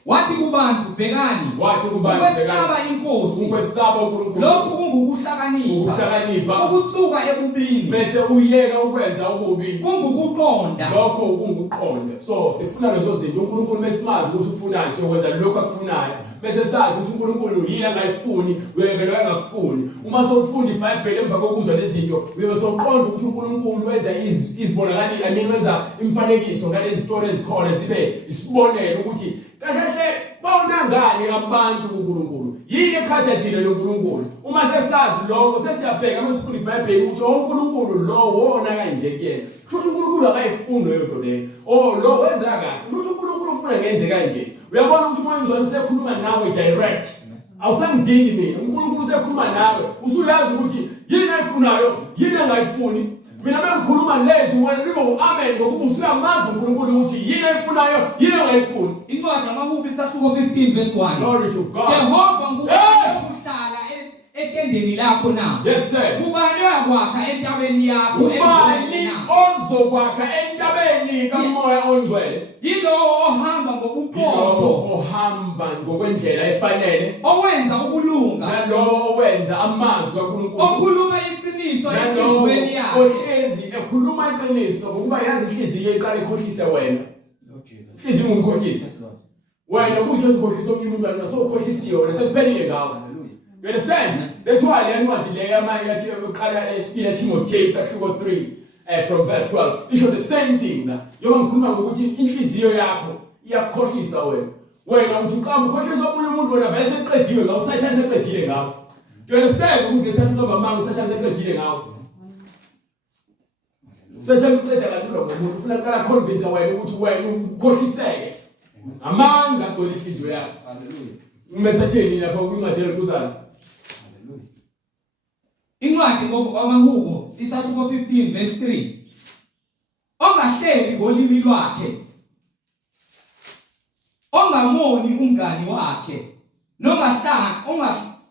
Wathi kubantu bhekani. Ukwesaba inkosi. Ukwesaba uNkulunkulu. Lokhu kungukuhlakanipha. Ukusuka ebubini. Bese uyeka ukwenza ububi. Kungukuqonda. Lokho kungukuqonda. So sifuna lezo zinto uNkulunkulu mesimazi ukuthi ufunayo sokwenza lokho akufunayo. Bese sazi ukuthi uNkulunkulu yini angayifuni, wena engakufuni. Uma sowufunda iBhayibheli emva kokuzwa lezi zinto, uyobe soqonda ukuthi uNkulunkulu wenza izibonakali, wenza imfanekiso ngalezi stories ezikhona zibe isibonelo ukuthi kahle bawunangani abantu kuNkulunkulu. Yini ekhathathile loNkulunkulu. Uma sesazi lokho sesiyabheka masifunda iBhayibheli ukuthi uNkulunkulu lo wona kayindekuyena. Futhi uNkulunkulu akayifuni leyo nto leyo. Lo wenza kahle. Futhi uNkulunkulu ufuna ngenze kanje. Uyabona ukuthi umoya ngcwele usekhuluma nawe direct. Awusangidingi mina. uNkulunkulu usekhuluma nawe. Usuyazi ukuthi yini ayifunayo, yini angayifuni. Mina bengikhuluma lezi wena libo amen ngokuba usuyamazi uNkulunkulu ukuthi yini ayifunayo, yini angayifuni. Incwadi amaHubo isahluko 15 verse 1. Glory to God. Jehova ngukuhlala etendeni lakho na. Yes sir. Kubani oyakwakha entabeni yakho ubani ozokwakha entabeni kaMoya oNgcwele. Yilowo ohamba ngobuqotho, ohamba ngokwendlela efanele, owenza ukulunga, nalowo owenza amazwi kaNkulunkulu, okhuluma iqiniso enhliziyweni yakhe. Ohlezi ekhuluma iqiniso ngokuba yazi inhliziyo iqala ikhohlise wena. Inhliziyo ungumkhohlisi. Wena kuthi uzikhohlisa omunye umuntu nasokhohlisiwe wena sekuphelile ngawe. You understand? That's why le ncwadi le yamanye yathi uqala esibili Timothy sahluko 3 from verse 12. Isho the same thing la. Yoba ngikhuluma ngokuthi inhliziyo yakho iyakhohlisa wena. Wena uthi uqamba ukhohlisa omunye umuntu wena vese eqediwe ngawo, uSathane seqedile ngawo. Do you understand? Ukuthi ngesafika bamanga usathana seqedile ngawo. Usathana uqeda kathula ngomuntu ufuna uqala convince wena ukuthi wena ukhohliseke. Amanga agcwele inhliziyo yakho. Hallelujah. Umesatheni lapha kwincwadi lenkosana. Hallelujah. Incwadi ngoMahubo isahluko 15 verse 3. Ongahleli ngolimi lwakhe. Ongamoni umngani wakhe.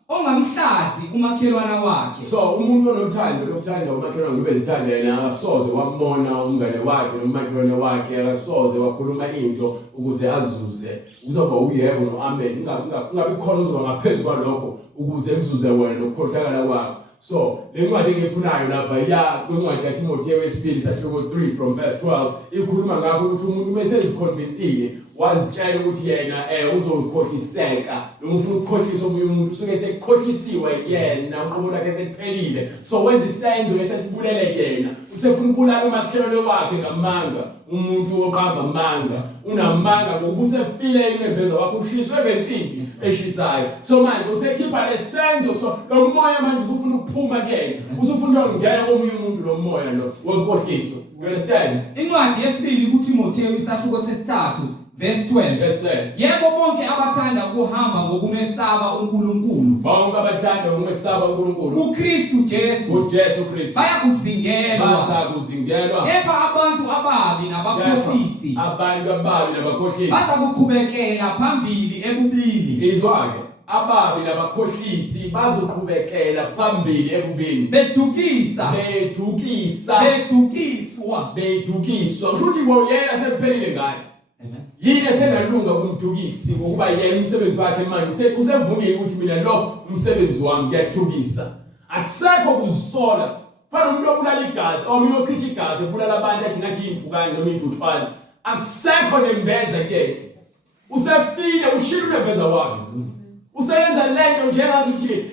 Ongamhlazi umakhelwana wakhe. So umuntu onothando lokuthanda umakhelwane kube zithanda yena akasoze wamona umngane wakhe nomakhelwane wakhe akasoze wakhuluma into ukuze azuze uzoba uyebo no amen ungabi khona uzoba ngaphezulu kwalokho ukuze kuzuze wena nokukhohlakala kwakho. So le ncwadi engifunayo lapha ya kwincwadi yaTimoteyu wesibili isahluko 3 from verse 12 ikhuluma ngakho ukuthi umuntu bese eziconvincile wazitshela ukuthi yena uzokhohliseka noma ufuna ukukhohlisa omunye umuntu usuke sekukhohlisiwe yena uqobo lakhe sekuphelile. So wenza isenzo bese sibulele yena usefuna ukubulala umakhelwane wakhe ngamanga. Umuntu oqamba amanga unamanga ngoba usefile inembeza wakho ushiswe ngensimbi eshisayo. So manje usekhipha lesenzo so lo moya manje ufuna ukuphuma kuyena usufuna ukungena komunye umuntu lo moya lo wenkohliso. You understand? Incwadi yesibili kuTimoteyu isahluko sesithathu verse 12. Yebo bonke abathanda ukuhamba ngokumesaba uNkulunkulu. Bonke abathanda ukumesaba uNkulunkulu. uKristu Jesu. uJesu Kristu. Bayakuzingelwa. Basakuzingelwa. Kepha abantu ababi nabakhohlisi. Abantu ababi nabakhohlisi. Bazakuqhubekela phambili ebubini. Izwake. Ababi nabakhohlisi bazoqhubekela phambili ebubini. Bedukiswa. Shuthi boyena sephelile ngaye. Yini esengalunga kumdukisi ngokuba yena umsebenzi wakhe manje usevumile ukuthi mina lo umsebenzi wami ngiyadukisa. Akusekho kuzisola. Fana umuntu obulala igazi omina okhitha igazi ebulala abantu athi ngathi impukane noma intuthwane. Akusekho nembeza ke. Usefile ushilo nembeza wakhe. Useyenza lento njengazi ukuthi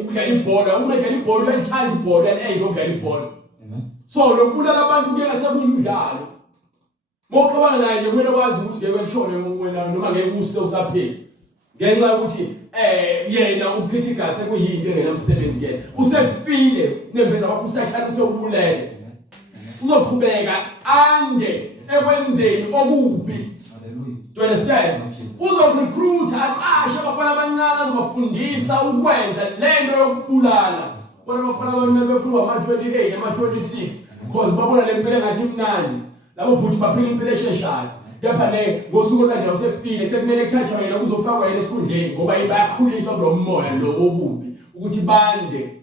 udlala ibhola, uma udlala ibhola uyalithanda ibhola ukudlala ibhola. So lokubulala abantu kuyena sekumdlalo. Moxabana naye nje kumele wazi ukuthi ngeke lishone wena noma ngeke use usaphila. Ngenxa ukuthi yena ukhitha igazi sekuyinto engenamsebenzi ke. Usefile nembeza wakho usahlala usewubulele. Uzoqhubeka ande ekwenzeni okubi. Do you understand? Uzorecruit aqashe abafana abancane azobafundisa ukwenza lento yokubulala. Bona abafana abancane befuna ama-28 ama-26 because babona le mpilo engathi imnandi. Labo bhuti baphila impilo esheshayo. Kepha le ngosuku olunje usefile sekumele kuthathwe yena kuzofakwa yena esikhundleni ngoba bayakhuliswa kulo moya lo obubi ukuthi bande.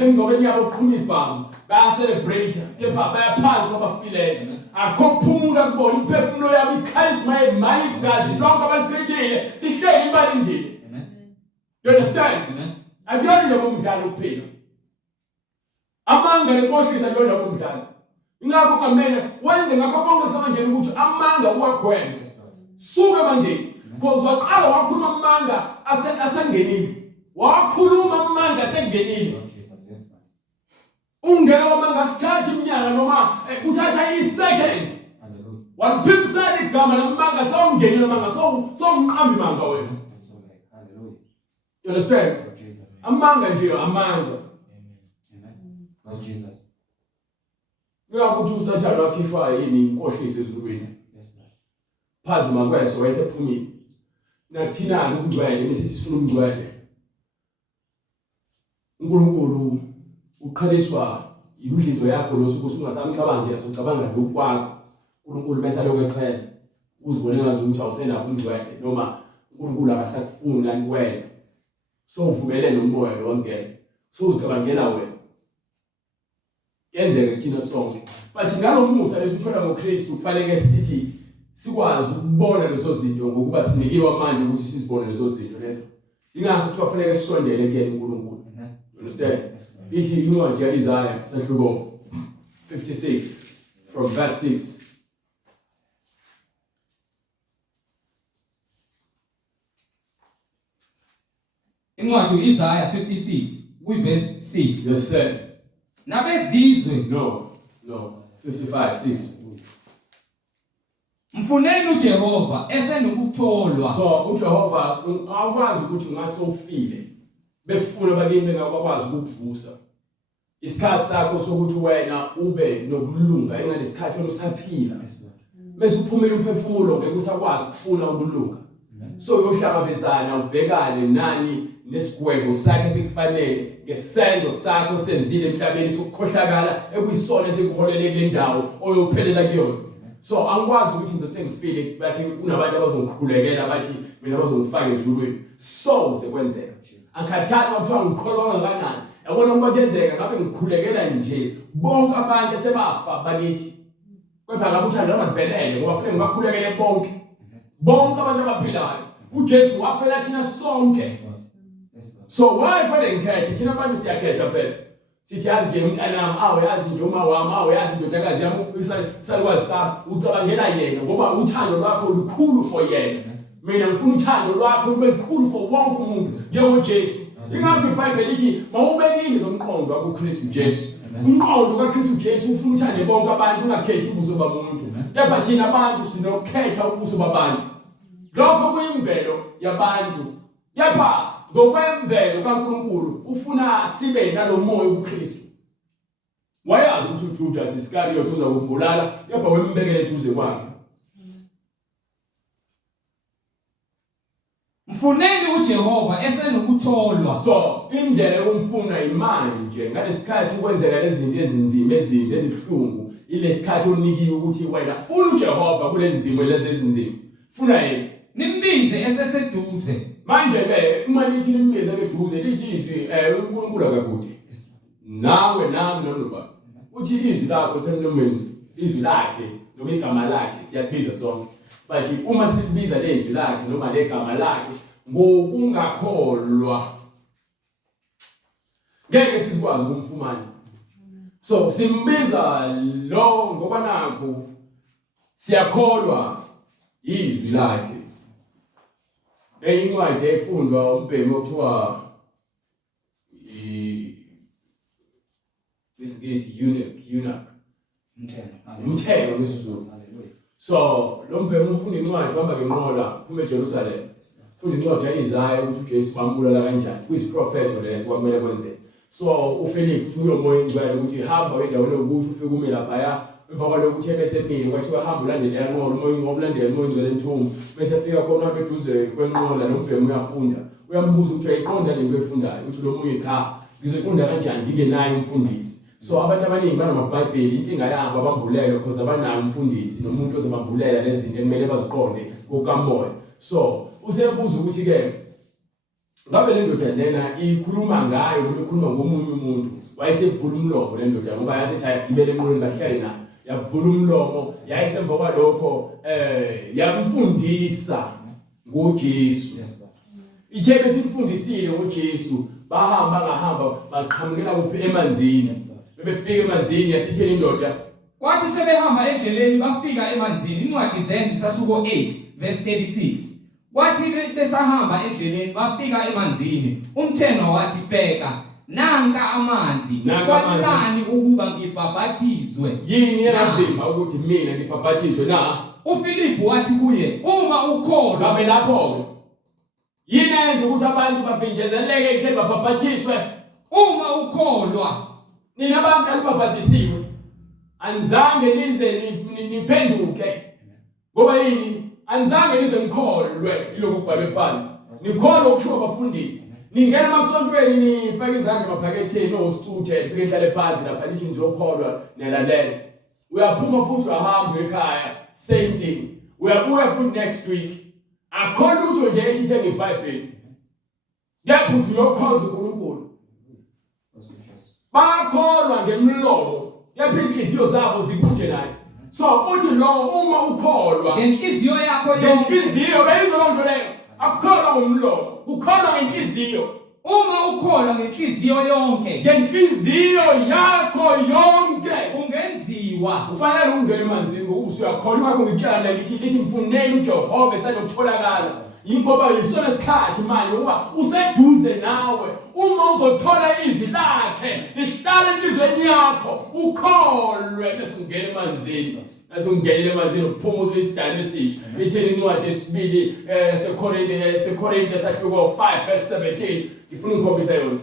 Bengizobeni yabo uqhuma ibhamu bayacelebrate kepha bayaphansi abafilele. Akho kuphumula kubona imphefumulo yabo ikharisma yemali igazi lonke abalithethile lihleli imali ndile. You understand? Akuyona lo umdlalo kuphela. Amanga lenkohlisa lona umdlalo. Ingakho ngamele wenze ngakho bonke samandleni ukuthi amanga uwagweme. Suka mandeni. Because waqala wakhuluma amanga asengenile. Wakhuluma amanga asengenile. Ungena kwamanga kuthatha iminyaka noma uthatha isecond. Waphimsana igama lamanga sawungenile amanga sawumqambi manga wena. You understand? Amanga nje amanga. Lord Jesus. Ngiyakho usathana wakhishwa yini inkohlisi ezulwini. Phazima kweso wayesephumile. Nathina ukungcwele bese sifuna ukungcwele. uNkulunkulu uqhaliswa imidlizo yakho losuku usungasamcabangela socabanga lokhu kwakho. uNkulunkulu bese lokho eqhela. Uzibone ngazi ukuthi awusenakho ukungcwele noma uNkulunkulu akasakufuni kanti wena. So uvumelene umoya lo wongena. So uzicabangela wena. Kenzeke kuthina sonke. But ngalomusa lesithola ngoKristu kufanele sithi sikwazi ukubona lezo zinto ngokuba sinikiwe amandla ukuthi sizibone lezo zinto lezo. Ingakho kuthiwa kufanele sisondele kuyena uNkulunkulu. Understand? Ithi incwadi yaIsaya isahluko 56 from verse 6. Incwadi yaIsaya 56 verse 6. Yes sir. Nabezizwe No 55:6. mfuneni uJehova esenokutholwa. So uJehova awukwazi ukuthi ungasofile bekufuna bakini bengakwazi ukukuvusa. Isikhathi sakho sokuthi wena ube nokulunga enganesikhathi wena usaphila. Bese uphumela umphefumulo ngeke usakwazi ukufuna ukulunga. So uyohlangabezana ubhekane nani nesigwebo sakhe sikufanele ngesenzo sakho senzile emhlabeni sokukhohlakala ekuyisona esikuholele kule ndawo oyophelela kuyona. So angikwazi ukuthi into sengifile bathi kunabantu abazongikhulekela bathi mina bazongifaka ezulwini. So sekwenzeka. Angikhathali ukuthiwa ngikholwa kangakanani. Yabona ukuba kuyenzeka ngabe ngikhulekela nje bonke abantu sebafa bakithi. Kepha ngabe uthanda amabhelele ngoba futhi ngibakhulekele bonke. Bonke abantu abaphilayo. uJesu wafela thina sonke. So why fanele ngikhethe thina abantu siyakhetha phela. Sithi yazi nje umntanami yazi nje uma wami yazi indodakazi yami isalukwazi sami ucabangela yena ngoba uthando lwakho lukhulu for yena. Mina ngifuna uthando lwakho lube lukhulu for wonke umuntu njengoJesu. Ingakho iBhayibheli lithi mawubekile nomqondo wakuKristu Jesu. Umqondo kaKristu Jesu ufuna uthande bonke abantu ungakhethi ubuso bamuntu. Kepha thina abantu sinokukhetha ubuso babantu. Lokho kuyimvelo yabantu. Kepha ngokwemvelo kaNkulunkulu ufuna sibe nalomoya kuKristu. Wayazi ukuthi uJudas Iscariot uza kumbulala, kepha wembekele eduze kwakhe. Mfuneni uJehova esenokutholwa. So indlela yokumfuna imanje ngalesikhathi kwenzeka lezinto ezinzima ezibhlungu ilesikhathi unikiwe ukuthi wena funa uJehova kulezi zimo lezi ezinzima. Funa yena Nimbize eseseduze. Manje ke uma lithi nimbize eduze lithi izwi uNkulunkulu akakude. Nawe nami noba uthi izwi lakho semlomeni izwi lakhe noma igama lakhe siyabiza sonke. Bathi uma sibiza lezwi lakhe noma legama lakhe ngokungakholwa ngeke sizikwazi ukumfumana. So simbiza lo ngoba nakho siyakholwa izwi lakhe. Incwadi efundwa umbhemi okuthiwa this eunuch umthelo wesiZulu. So lo mbhemi ufunda incwadi uhamba ngenqola kuma eJerusalem. Ufunda incwadi yaIsaya ukuthi uJesu bambulala kanjani. Kuyisiprofeto leso kwamele kwenzeke. So uFilip uthi uyomoya ingcwele ukuthi hamba endaweni ukuthi ufike ume lapha emva kwalokho uthe besemini kwathi uhamba ulandele yanqola umoya ngobulandela umoya ingcwele enthungu bese efika khona apha eduze kwenqola nombhemi uyafunda. Uyambuza ukuthi uyayiqonda lento efundayo ukuthi lo munye cha ngizoqonda kanjani ngike naye umfundisi. So abantu abaningi banamaBhayibheli inkinga yabo abambulele because abanayo umfundisi nomuntu ozobambulela lezi zinto ekumele baziqonde ngokamoya. So usebuza ukuthi ke ngabe le ndoda lena ikhuluma ngayo noma ikhuluma ngomunye umuntu. Wayesevula umlomo le ndoda ngoba yasethi ayagibele enqoleni bahlale nayo. Yavula umlomo yayisemva kwalokho yamfundisa ngoJesu. Ithe besimfundisile ngoJesu bahamba baqhamukela kuphi emanzini. Bebefika emanzini yasithela indoda Kwathi sebehamba endleleni bafika emanzini. Incwadi Zenzi sahluko 8 verse 36. Kwathi besahamba endleleni bafika emanzini. Umthenwa wathi bheka nanka amanzi. Kwalani ukuba ngibhabhathizwe? Yini yavimba ukuthi mina ngibhabhathizwe na? uFilipu wathi kuye uma ukholwa. Ngabe lapho yini yenza ukuthi abantu bavinjezeleke ekutheni babhabhathiswe? Uma ukholwa. Nina abantu alibhabhathisiwe anizange nize niphenduke. Ngoba yini? Anizange nize nikholwe ilokhu kubhalwe phansi. Nikholwe ukusho abafundisi. Ningena emasontweni nifake izandla maphaketheni osituthe nifike ehlale phansi lapha nithi ngizokholwa nelalela. Uyaphuma futhi uyahamba ekhaya same thing. Uyabuya futhi next week. Akhona ukuthi nje ethi thenge iBhayibheli. Yaphuthi uyokhoza uNkulunkulu. Bakholwa ngemlomo. Yaphi inhliziyo zabo zikude naye. So uthi lo uma ukholwa ngenhliziyo yakho yonke. Ngenhliziyo beyizolonto leyo. Akukholwa ngomlomo. Ukholwa ngenhliziyo. Uma ukholwa ngenhliziyo yonke. Ngenhliziyo yakho yonke ungenziwa. Ufanele ungene emanzini ngoba usuyakholwa ngakho ngikhana lithi mfuneni uJehova esanokutholakala. Ingoba yisona isikhathi manje ukuba useduze nawe. Uma uzothola izwi lakhe lihlale enhlizweni yakho ukholwe bese ungena emanzini. asungenele emanzini uphuma usuyisidane esisha ithini incwadi yesibili seKorinte sahluko 5 verse 17 ngifuna ukukhombisa yona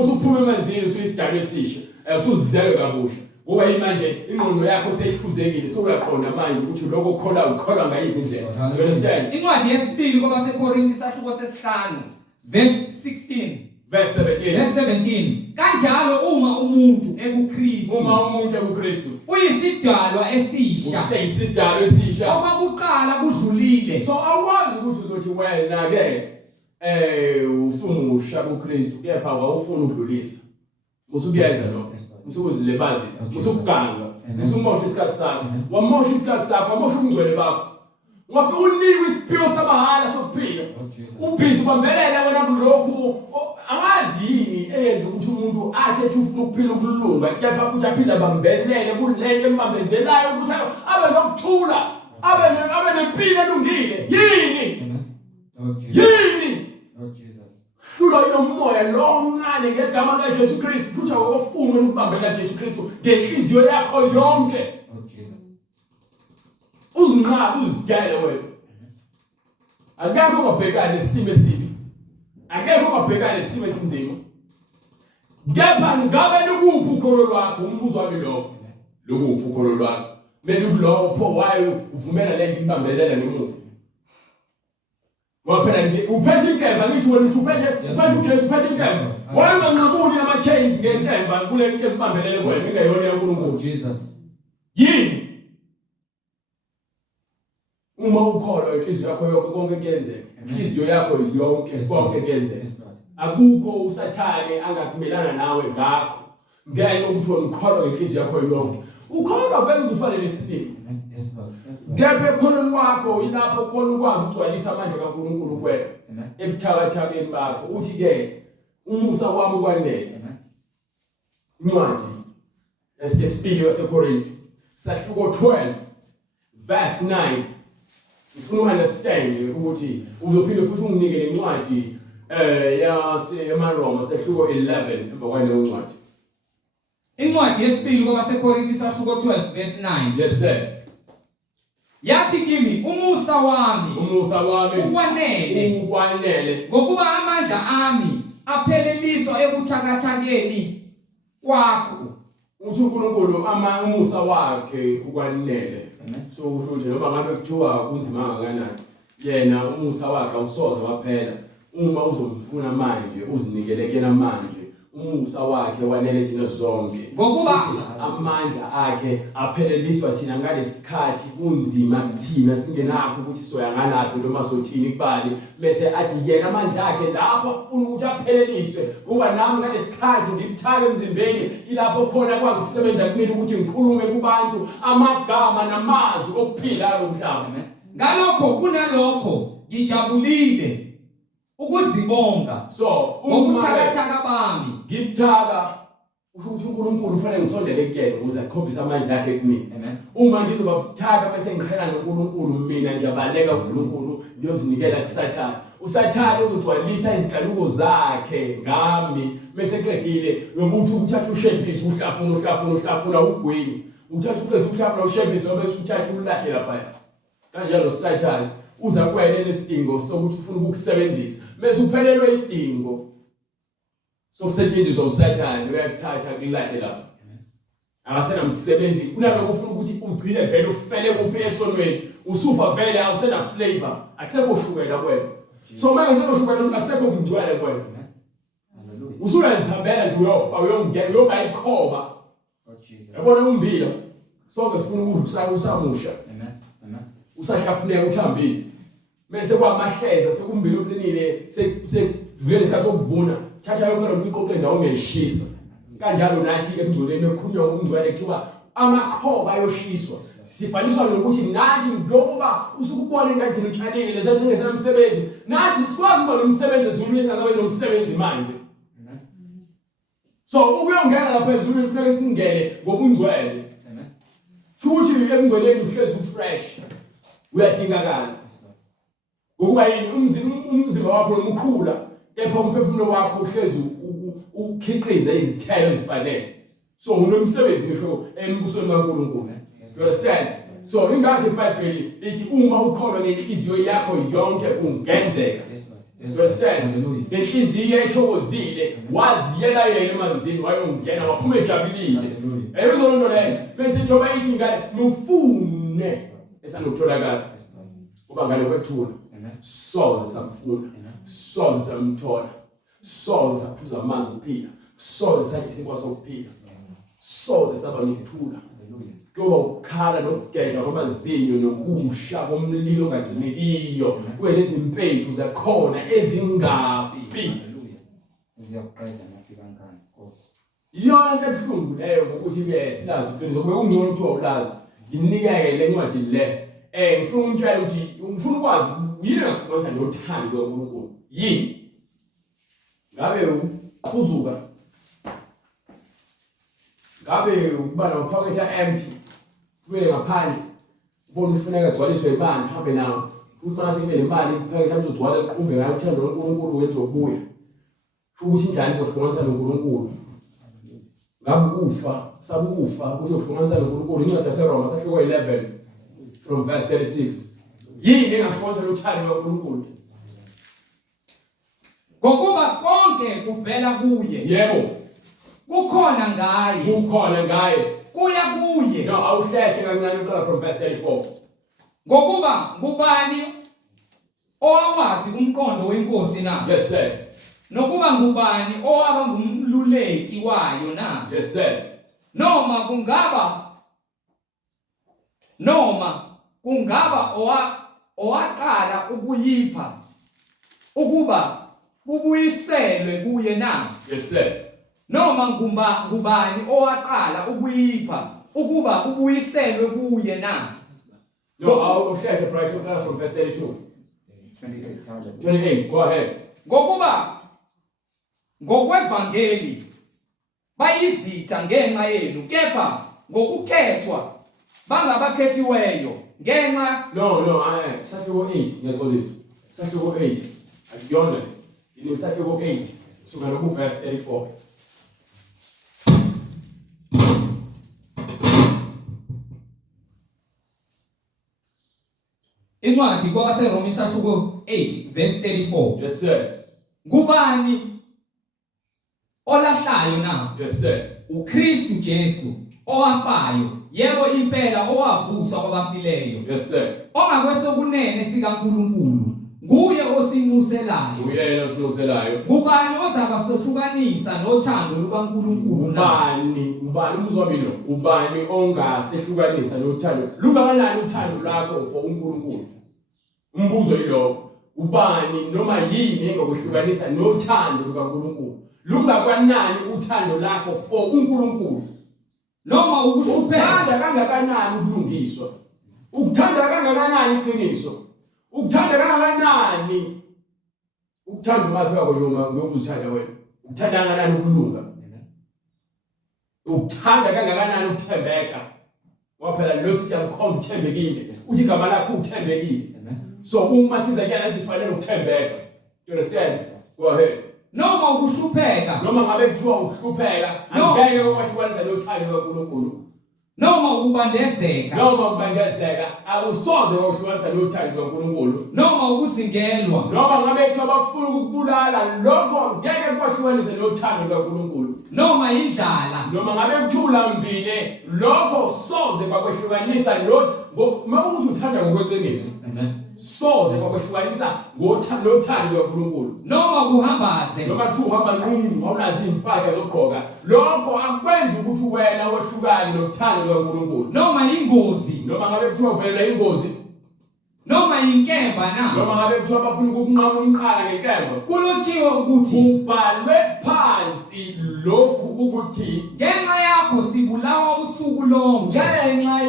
usuphuma emanzini usuyisidane esisha usuzizelwe kabusha ngoba manje ingqondo yakho seyikhuzekile sokuyaqonda manje ukuthi lokho ukholwa ngayiphi indlela you understand incwadi yesibili kwabaseKorinte sahluko sesi5 verse 16 verse 17 verse 17 kanjalo uma umuntu ekuKristu uyisidalwa esisha useyisidalwa esisha okwakuqala kudlulile so awazi ukuthi uzothi wena ke usumusha kuKristu kepha awufuni ukudlulisa usukuyenza lokho usukuzilebazisa usukuganga usumosha isikhathi sakho wamosha isikhathi sakho wamosha ubungcwele bakho ungafika unikwe isiphiwo samahala sokuphila ubhizi ubambelela wena kulokhu angazi yini eyenza ukuthi umuntu athi ufuna ukuphila ukulunga kepha futhi aphinde abambelele kulento embambezelayo ukuthi abe nokuthula abe nempilo elungile yini Kulo inomoya lo omncane ngegama likaJesu Kristu futhi awufuni ukubambelela Jesu Kristu ngenhliziyo yakho yonke uzinqaba uzidele wena akekho obhekana nesimo esibi akekho obhekana nesimo esinzima kepha ngabe lokuphi ukholo lwakho umbuzo wami lokuphi ukholo lwakho mele ulowo pho wayo uvumela lento ibambelela nemuva waphela uphethe inkemba ngisho wena uphethe uJesu uphethe inkemba wena nqabuni ama-case ngenkemba kule nkemba ibambelele kwena ingayona yaNkulunkulu Jesus yini uma ukholwa inhliziyo yakho yonke konke kuyenzeka inhliziyo yakho yonke konke kuyenzeka akukho usathane angakumelana nawe ngakho ngenxa ukuthi wena ukholwa ngenhliziyo yakho yonke ukholwa vele uzufane nesilimo kepha ekholweni wakho ilapho khona ukwazi ukugcwalisa amandla kaNkulunkulu kuwena ebuthakathakeni bakho uthi ke umusa wami ukwanele incwadi yesibili yaseKorinte sahluko 12 verse 9 ufuna understand ukuthi uzophinde futhi unginike lencwadi yaseRoma sahluko 11 emva kwaleyo ncwadi incwadi yesibili kwabaseKorinte sahluko 12 verse 9 yes sir yathi kimi umusa wami ukwanele ngokuba amandla ami apheleliswa ebuthakathakeni kwakho uthi uNkulunkulu umusa wakhe ukwanele so usho nje ngoba ngabe kuthiwa kunzima kangakanani yena umusa wakhe awusoze waphela uma uzomfuna manje uzinikele kuyena manje umusa wakhe wanele thina zonke ngokuba amandla akhe apheleliswa thina ngalesikhathi kunzima kuthina singenakho ukuthi soya ngalaphi noma sothini kubani bese athi yena amandla akhe lapho afuna ukuthi apheleliswe kuba nami ngalesikhathi ngikuthaka emzimbeni ilapho khona kwazi ukusebenza kumina ukuthi ngikhulume kubantu amagama namazwi okuphila lomhlaba ngalokho kunalokho ngijabulile ukuzibonga so ngokuthakathaka bami ngikuthaka ukuthi uNkulunkulu ufanele ngisondele kuyena ukuze akhombise amandla akhe kumina uma ngizoba buthaka bese ngikhela noNkulunkulu mina ngiyabaleka uNkulunkulu ngiyozinikela kuSathane uSathane uzogcwalisa izinhlaluko zakhe ngami bese qedile yokuthi uthatha ushepisi uhlafuna ugwini uthatha uqedwe uhlafuna ushepisi bese uthatha ulahle lapha kanjalo uSathane uza kuwena nesidingo sokuthi ufuna ukukusebenzisa bese uphelelwe isidingo sokusetshenziswa uSathane uyakuthatha kulahle lapha akasena umsebenzi kunalokho ufuna ukuthi ugcine vele ufele kuphi esonweni usufa vele awusena flavor akusekho ushukela kwena so manje akusekho ushukela akusekho umntwana kwena haleluya usuyazihambela nje uyongena uyongayikhoba yabona umbila sonke sifuna ukuthi usamusha usahlafuneka uthambile bese kwamahleza sekumbili uqinile sekuvele isikhathi sokuvuna thatha yonke lento uyiqoqe ndawo ngeshisa kanjalo nathi ke emngcweleni ekhulunywa ngomngcwele kuthiwa amakhoba ayoshiswa sifaniswa nokuthi nathi ngoba usukubona ngathi utshalile lezathi ngesemsebenzi nathi sikwazi ukuba nomsebenzi ezulwini ngabe nomsebenzi manje so ukuyongena lapha ezulwini kufanele singene ngobungcwele futhi emngcweleni uhlezi ufresh uyadingakala ngokuba yini umzimba wakho umkhula kepha umphefumulo wakho uhlezi ukhiqiza izithelo ezifanele so unomsebenzi ngisho embusweni kaNkulunkulu You understand? So ingakho iBhayibheli lithi uma ukholwa ngenhliziyo yakho yonke kungenzeka. You understand? Ngenhliziyo ethokozile waziyela yena emanzini wayongena waphuma ejabulile. Ayizolonto leyo. Bese njengoba ithi ingane mufune esanokutholakala. Kuba ngale kwethula. Soze samfuna. Soze samthola. Soze saphuza amanzi okuphila. Soze sakhe isinkwa sokuphila. Soze saba nokuthula. Kuba ukukhala nokugedla kwamazinyo nokusha komlilo ongagcinekiyo kulezi impethu zakhona ezingafi. Ziyakuqeda nafika ngani Nkosi. Iyona into ebuhlungu leyo ngokuthi ke silazi iqiniso kube ungcono ukuthi awulazi nginikeke le ncwadi le ngifuna ukutshela ukuthi ngifuna ukwazi yini ngakufumanisa nothando lwaNkulunkulu yini ngabe uqhuzuka ngabe ukubala uphaketha empty kube ngaphandle ubona ufuneka gcwaliswe imali hambe nawo ukuthi mase kube nemali iphaketha mzogcwala iqhumbe ngayo uthando lwaNkulunkulu wenzobuya ukuthi indlala izohlukanisa noNkulunkulu ngabe ukufa sabukufa kuzohlukanisa noNkulunkulu incwadi yaseRoma sahloko 11 from verse 36 yini engahlukanisa uthando lwaNkulunkulu Ngokuba konke kuvela kuye. yebo Kukhona ngaye. Kuya kuye. No, awuhlehle kancane uqala from verse 34. Ngokuba ngubani owawazi umqondo weNkosi na? Yes sir. Nokuba ngubani owaba ngumluleki wayo na? Yes sir. Noma kungaba owaqala ukuyipha ukuba kubuyiselwe kuye na? Yes sir. Noma ngubani owaqala ukuyipha ukuba kubuyiselwe kuye na? No, awuhlehle price uqala from verse 32. 28, go ahead. Ngokuba ngokwevangeli bayizitha ngenxa yenu kepha ngokukhethwa bangabakhethiweyo ngenxa sahloko 8 ngiyatholisa. Sahloko 8. Akuyona. Yini sahloko 8. Suka no verse 34. Incwadi kwaSeRoma isahloko 8 verse 34. Yes sir. Ngubani olahlayo na? Yes sir. uKristu Jesu owafayo yebo impela owavusa kwabafileyo. Yes sir. Ongakwesokunene sikaNkulunkulu nguye osinxuselayo. Uyena osinxuselayo. Ngubani ozabasehlukanisa nothando lukaNkulunkulu na? Ubani umzwabilo ubani ongasehlukanisa nothando lukanani uthando lakho for uNkulunkulu umbuzo yilo ubani noma yini engokuhlukanisa nothando lukaNkulunkulu lungakwanani uthando lakho for uNkulunkulu noma ukuthanda kangakanani ukulungiswa ukuthanda kangakanani iqiniso ukuthanda kangakanani ukuthanda umakhe wakho ngokuzithanda wena ukuthanda kangakanani ukulunga ukuthanda kangakanani ukuthembeka waphela lo siyamkhonza uthembekile uthi igama lakho uthembekile so uma siza kuyana nathi sifanele ukuthembeka you understand go ahead noma ukuhlupheka noma ngabe kuthiwa uhlupheka angeke ukwahlukanisa nothando lwaNkulunkulu noma ukubandezeka awusoze wahlukanisa nothando lwaNkulunkulu noma ukuzingelwa noma ngabe kuthiwa bafuna ukukubulala lokho ngeke kwahlukanise nothando lwaNkulunkulu noma indlala noma ngabe kuthula mbile lokho soze kwakwehlukanisa uma uthanda ngokweqiniso soze kwakwehlukanisa nothando lwaNkulunkulu noma kuhambaze noma kuthi uhamba nqunu awunazi impahla zokugqoka lokho akwenzi ukuthi wena wehlukane nothando lwaNkulunkulu noma ingozi noma ngabe kuthiwa uvelela ingozi noma inkemba na noma ngabe kuthiwa bafuna ukukunqama umqala ngenkemba kulotshiwe ukuthi ubhalwe phansi lokhu ukuthi ngenxa yakho sibulawa usuku lonke ngenxa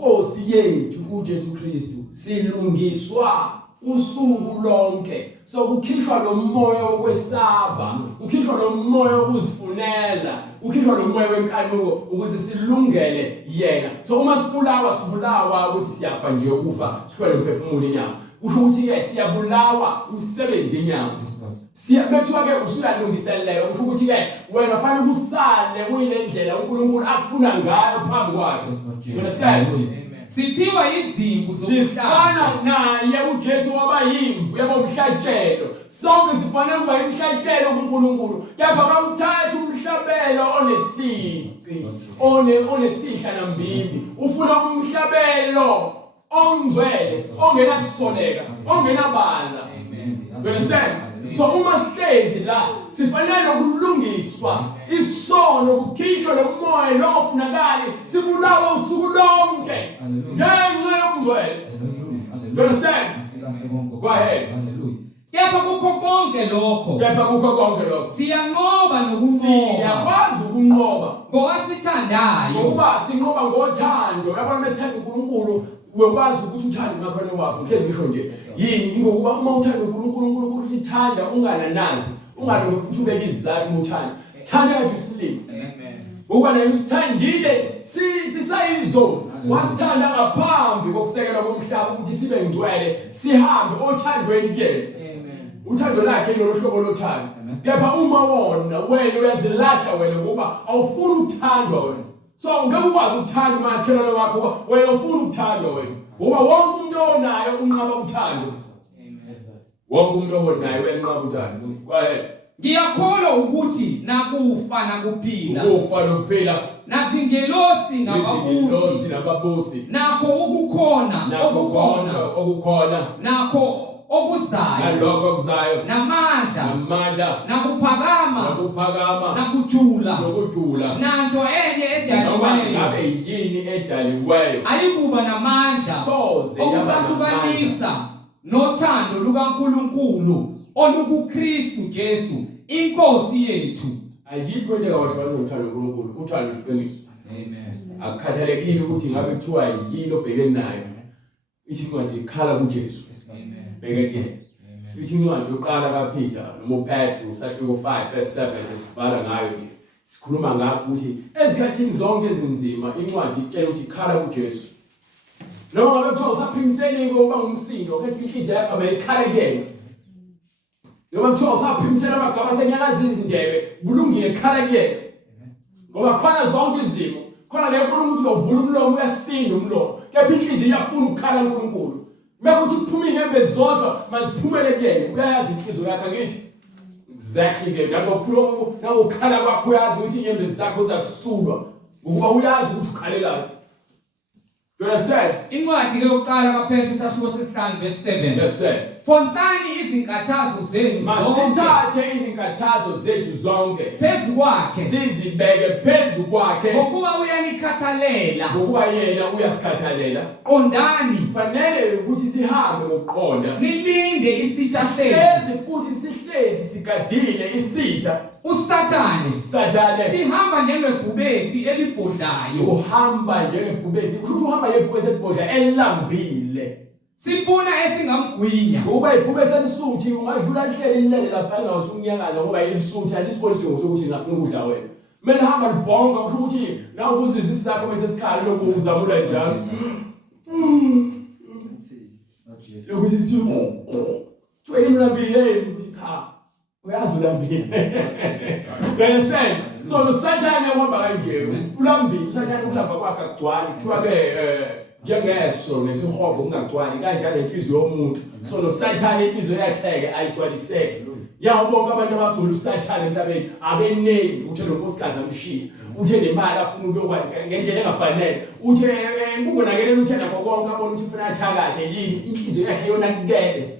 Nkosi yethu uJesu Kristu silungiswa usuku lonke. So kukhishwa lo moya wokwesaba, kukhishwa lo moya wokuzifunela, kukhishwa lo moya wenkanuko ukuze silungele yena. So uma sibulawa ukuthi siyafa nje ukufa, sihlele umphefumulo inyama. Kusho ukuthi ke siyabulawa umsebenzi yenyama. Bethiwa ke usuyalungiselela kusho ukuthi ke wena fanele usale kuyile ndlela uNkulunkulu akufuna ngayo phambi kwakhe. Understand? Sithiwa izimvu sifana naye uJesu waba yimvu yabomhlatshelo. Sonke sifanele ukuba imhlatshelo kuNkulunkulu. Kepha akawuthatha umhlabelo onesici, onesihla nambili. Ufuna umhlabelo ongcwele, ongenakusoleka, ongenabala. Understand? So uma sihlezi la sifanele ukulungiswa isono kukhishwa lomoya lofunakali sibulawa usuku lonke ngenxa yomngcwele. Understand? Go ahead. Kepha kukho konke lokho siyanqoba nokunqoba, siyakwazi ukunqoba ngoba sithandayo, ngoba sinqoba ngothando. Yabona mesithanda uNkulunkulu uyakwazi ukuthi uthande umakhono wakho. Ngeke ngisho nje yini ngokuba uma uthanda uNkulunkulu uthanda ungananazi, ungaloku futhi ubeke izizathu umuthanda. Thanda ngathi usilile. Amen. Ngoba naye usithandile sisayizona. Wasithanda ngaphambi kokusekelwa komhlaba ukuthi sibe ngcwele, sihambe othandweni kuyena. Amen. Uthando lakhe yilo hlobo lothando. Kepha uma wena uyazilahla wena ngoba awufuni ukuthandwa wena. So ngeke ukwazi ukuthanda umakhelwane wakho wena ufuna ukuthandwa wena. Ngoba wonke umuntu onayo unqaba uthando. Wonke umuntu onayo wenqaba uthando. Kwaye ngiyakholwa ukuthi nakufa nakuphila, ukufa nokuphila, nazingelosi nababusi, nakho okukhona, nakho okuzayo, nalokho okuzayo, namandla, nakuphakama, nakujula, nanto enye edaliweyo, ayikuba namandla okusahlukanisa nothando lukaNkulunkulu olukuKristu Jesu inkosi yethu. Ayikho into engawasho uthando uNkulunkulu, uthando luqiniso. Amen. Akukhathalekile ukuthi ngabe kuthiwa yini obhekene nayo. Ithi incwadi ikhala kuJesu. Amen. Bheke ithi incwadi yoqala kaPeter noma uPetru sahluko 5 verse 7 sesivala ngayo nje. Sikhuluma ngakho ukuthi ezikhathini zonke ezinzima incwadi itshela ukuthi ikhala kuJesu. Noma ngabe kuthiwa usaphimiseni ukuba ngumsindo, kepha inhliziyo yakho ayikhala kuyena. Noma kuthiwa usaphimisela amagama senyakaza izindebe, kulungile khala kuyena. Ngoba khona zonke izimo, khona le nkulunkulu ukuthi uvula umlomo uyasinda umlomo. Kepha inhliziyo iyafuna ukukhala uNkulunkulu. Mekuthi kuphuma inyembe zodwa maziphumele kuyena, uyayazi inhliziyo yakhe ngithi. Exactly ke nako ukhala kwakho uyazi ukuthi inyembe zakho zakusulwa ngoba uyazi ukuthi ukhalelayo. You understand? Incwadi ke yokuqala kaPetru sahluko sesihlanu verse 7. Yes sir. Phonsani izinkathazo zenu zonke. Masithathe izinkathazo zethu zonke phezu kwakhe, sizibeke phezu kwakhe, ngokuba uyanikhathalela, ngokuba yena uyasikhathalela. Qondani, fanele ukuthi sihambe ngokuqonda, nilinde isitha senu, futhi sihlezi sigadile isitha. Usathane sihamba njengebhubesi elibhodlayo. Uhamba njengebhubesi, ukuthi uhamba ngebhubesi elibhodla elambile. Sifuna esingamgwinya, ngoba ibhubesi elisuthi ungadlula lihlele lilele lapha engawusunyakaza ngoba ilisuthi alisiboni isidingo sokuthi ngafuna ukudla wena. Kumele hamba libhonga kusho ukuthi nawe ukuzisa isakho bese sikhali lokhu uzamula njalo. Ukuthi siyo imlambile ukuthi cha uyazi ulambile. You understand? So lo Sathane uhamba kanje ulambile, usathane ukulamba kwakhe akugcwali kuthiwa ke njengeso nesihogo ungagcwali kanjalo inhliziyo yomuntu. So lo Sathane inhliziyo yakhe ayigcwaliseke. Yabonke abantu abagula uSathane emhlabeni abeneli, uthe lo nkosikazi amshiya, uthe nemali afuna ukuyokwazi ngendlela engafanele, uthe kungonakelela uthe nakho konke abona ukuthi ufuna athakathe yini inhliziyo yakhe yonakele.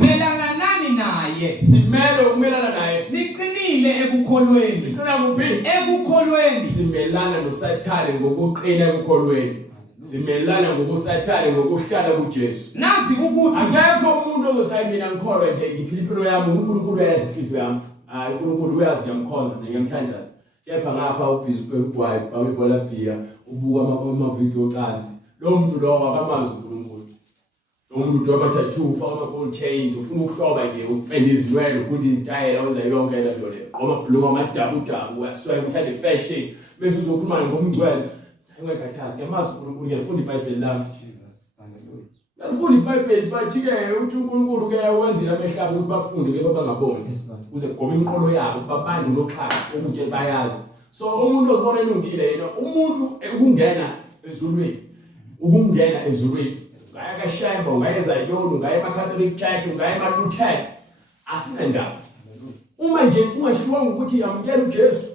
Melana nani naye, simele ukumelana naye, niqinile ekukholweni. Siqina kuphi? Ekukholweni. Simelana noSathane ngokuqina ekukholweni. Simelana ngokuSathane ngokuhlala kuJesu. Nazi ukuthi akekho umuntu ozothi mina ngikholwe nje ngiphila impilo yami uNkulunkulu uyazi inhliziyo yami. Hayi uNkulunkulu uyazi ngiyamkhonza nje ngiyamthandaza. Kepha ngapha ubhizi kwegwayi baba ibhola bhiya ubuka amavidiyo ocansi. Lo muntu lo akamazi uNkulunkulu. umuntu udoba tattoo ufaka ama-gold chains ufuna ukuhloba nje upende izinwele ubundi izitayela wenza yonke le nto le gqoma amabhuluku amadabudabu uyaswela uthanda i-fashion bese uzokhuluma ngomngcwele ngingakhathazi ngiyamazi uNkulunkulu ngiyafunda iBhayibheli lami ngiyafunda iBhayibheli bathi-ke uthi uNkulunkulu-ke wenzile amehlabo ukuthi bafunde lebo bangaboni ukuze kugome imiqolo yabo babanje noxhaga ukuthi bayazi so umuntu ozibona elungile yena umuntu ukungena ezulwini ukungena ezulwini ungaya kaShemba ungaya eZayoni ungaya emaCatholic Church ungaya emaLutheran asinandaba uma nje ungashiwanga ukuthi yamkela uJesu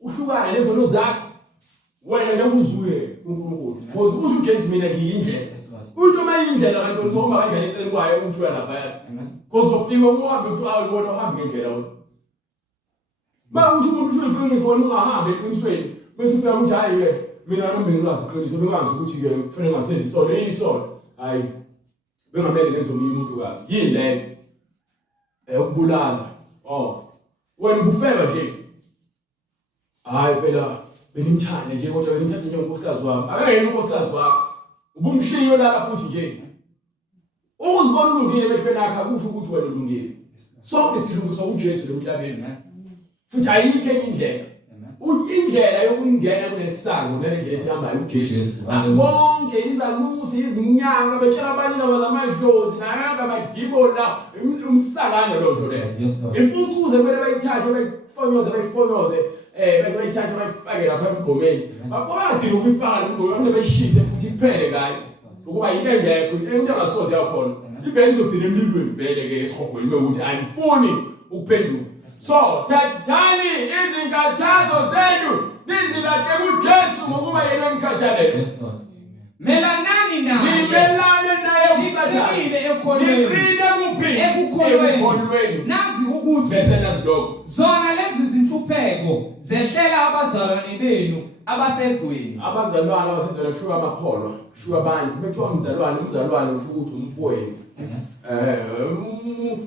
uhlukana nezono zakho wena nekuzuye uNkulunkulu because usho uJesu mina ngiyindlela umuntu uma yindlela abantu uzoma kanjani eceleni kwayo ukuthi uyalapha because ufika uhambe uthi awubona uhambe ngendlela wena ba uthi umuntu uyiqiniso wena ungahambi eqinisweni bese ufika uthi hayi ke mina noma ngilwazi iqiniso bengazi ukuthi ke kufanele ngasenze isono isono hayi bengamele ngenze umuntu kabi yini le ukubulala wena ubufeba nje hayi phela benimthanda nje kodwa benimthatha nje unkosikazi wami akengeni unkosikazi wakho ubumshiyo lala futhi nje ukuzibona ulungile emehlweni akhe akusho ukuthi wena ulungile sonke silungu sokuJesu emhlabeni futhi ayikho enye indlela indlela yokungena kunesango nalendlela esihambayo uJesu bonke izalusi izinyanga betshela abantu abazamadlozi nayo abadibola umsalana lo nto le imfucuze kumele bayithathe bayifonyoze bese bayithathe bayifake lapha emgqomeni babadile ukuyifaka emgqomeni kumele bayishise futhi iphele kayo ukuba into engekho into engasoze yakhona ivele izodina emlilweni vele ke esihogweni bekuthi ayifuni ukuphenduka so thathani izinkathazo zenu nizilahle kuJesu ngokuba yena omkhathalele melanani naye nimelane naye usathane niqine kuphi ekukholweni nazi ukuthi bese nasiloko zona lezi zinhlupheko zehlela abazalwane benu abasezweni kushuka amakholwa kushuka abantu bethiwa umzalwane usho ukuthi umfowenu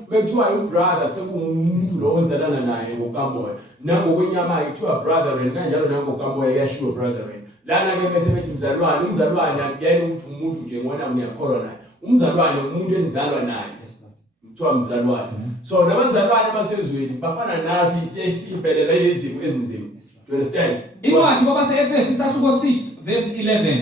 bethiwa ubrother sekumuntu lo onzalana naye ngokamoya nangokwenyama kuthiwa brethren kanjalo nangokamoya yashiwo brethren lana ke bese bethi umzalwane akuyena ukuthi umuntu nje ngona uyakholwa naye umzalwane umuntu enzalwa naye kuthiwa umzalwane so nabazalwane basezweni bafana nathi sesivelela lezimo ezinzima. Do you understand? Incwadi kwabase-Efesi isahluko 6 verse 11.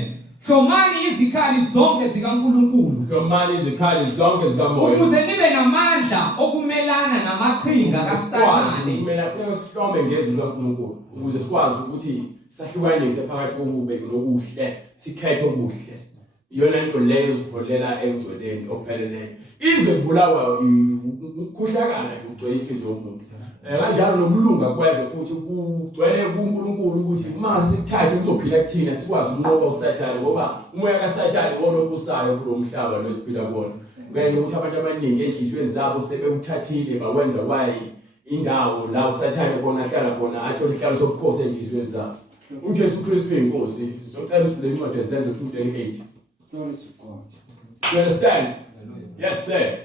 Hlomani izikhali zonke zikaNkulunkulu. Hlomani izikhali zonke zikaMoya. Ukuze nibe namandla okumelana namaqhinga kaSathane. Kumele kufanele sihlome ngezwi likaNkulunkulu ukuze sikwazi ukuthi sahlukanise phakathi kokubi nokuhle, sikhethe okuhle. Iyona nto leyo ezikholela engcweleni okupheleleyo. Izwe libulawa ukukhuhlakala kugcwele inhliziyo yomuntu. Kanjalo nokulunga kwezwe futhi kugcwele kuNkulunkulu ukuthi uma sisithathe kuzophila kuthina sikwazi ukunqoba uSathane ngoba umoya kaSathane wona obusayo kulo mhlaba lo siphila kuwona. Ngenxa ukuthi abantu abaningi enhliziyweni zabo sebewuthathile bakwenza kwayi indawo la uSathane khona ahlala khona athi uhlalo sobukhosi enhliziyweni zabo. uJesu Kristu inkosi. Socela usifule incwadi yezenzo 2:38. Glory to God. You understand? Yes, sir.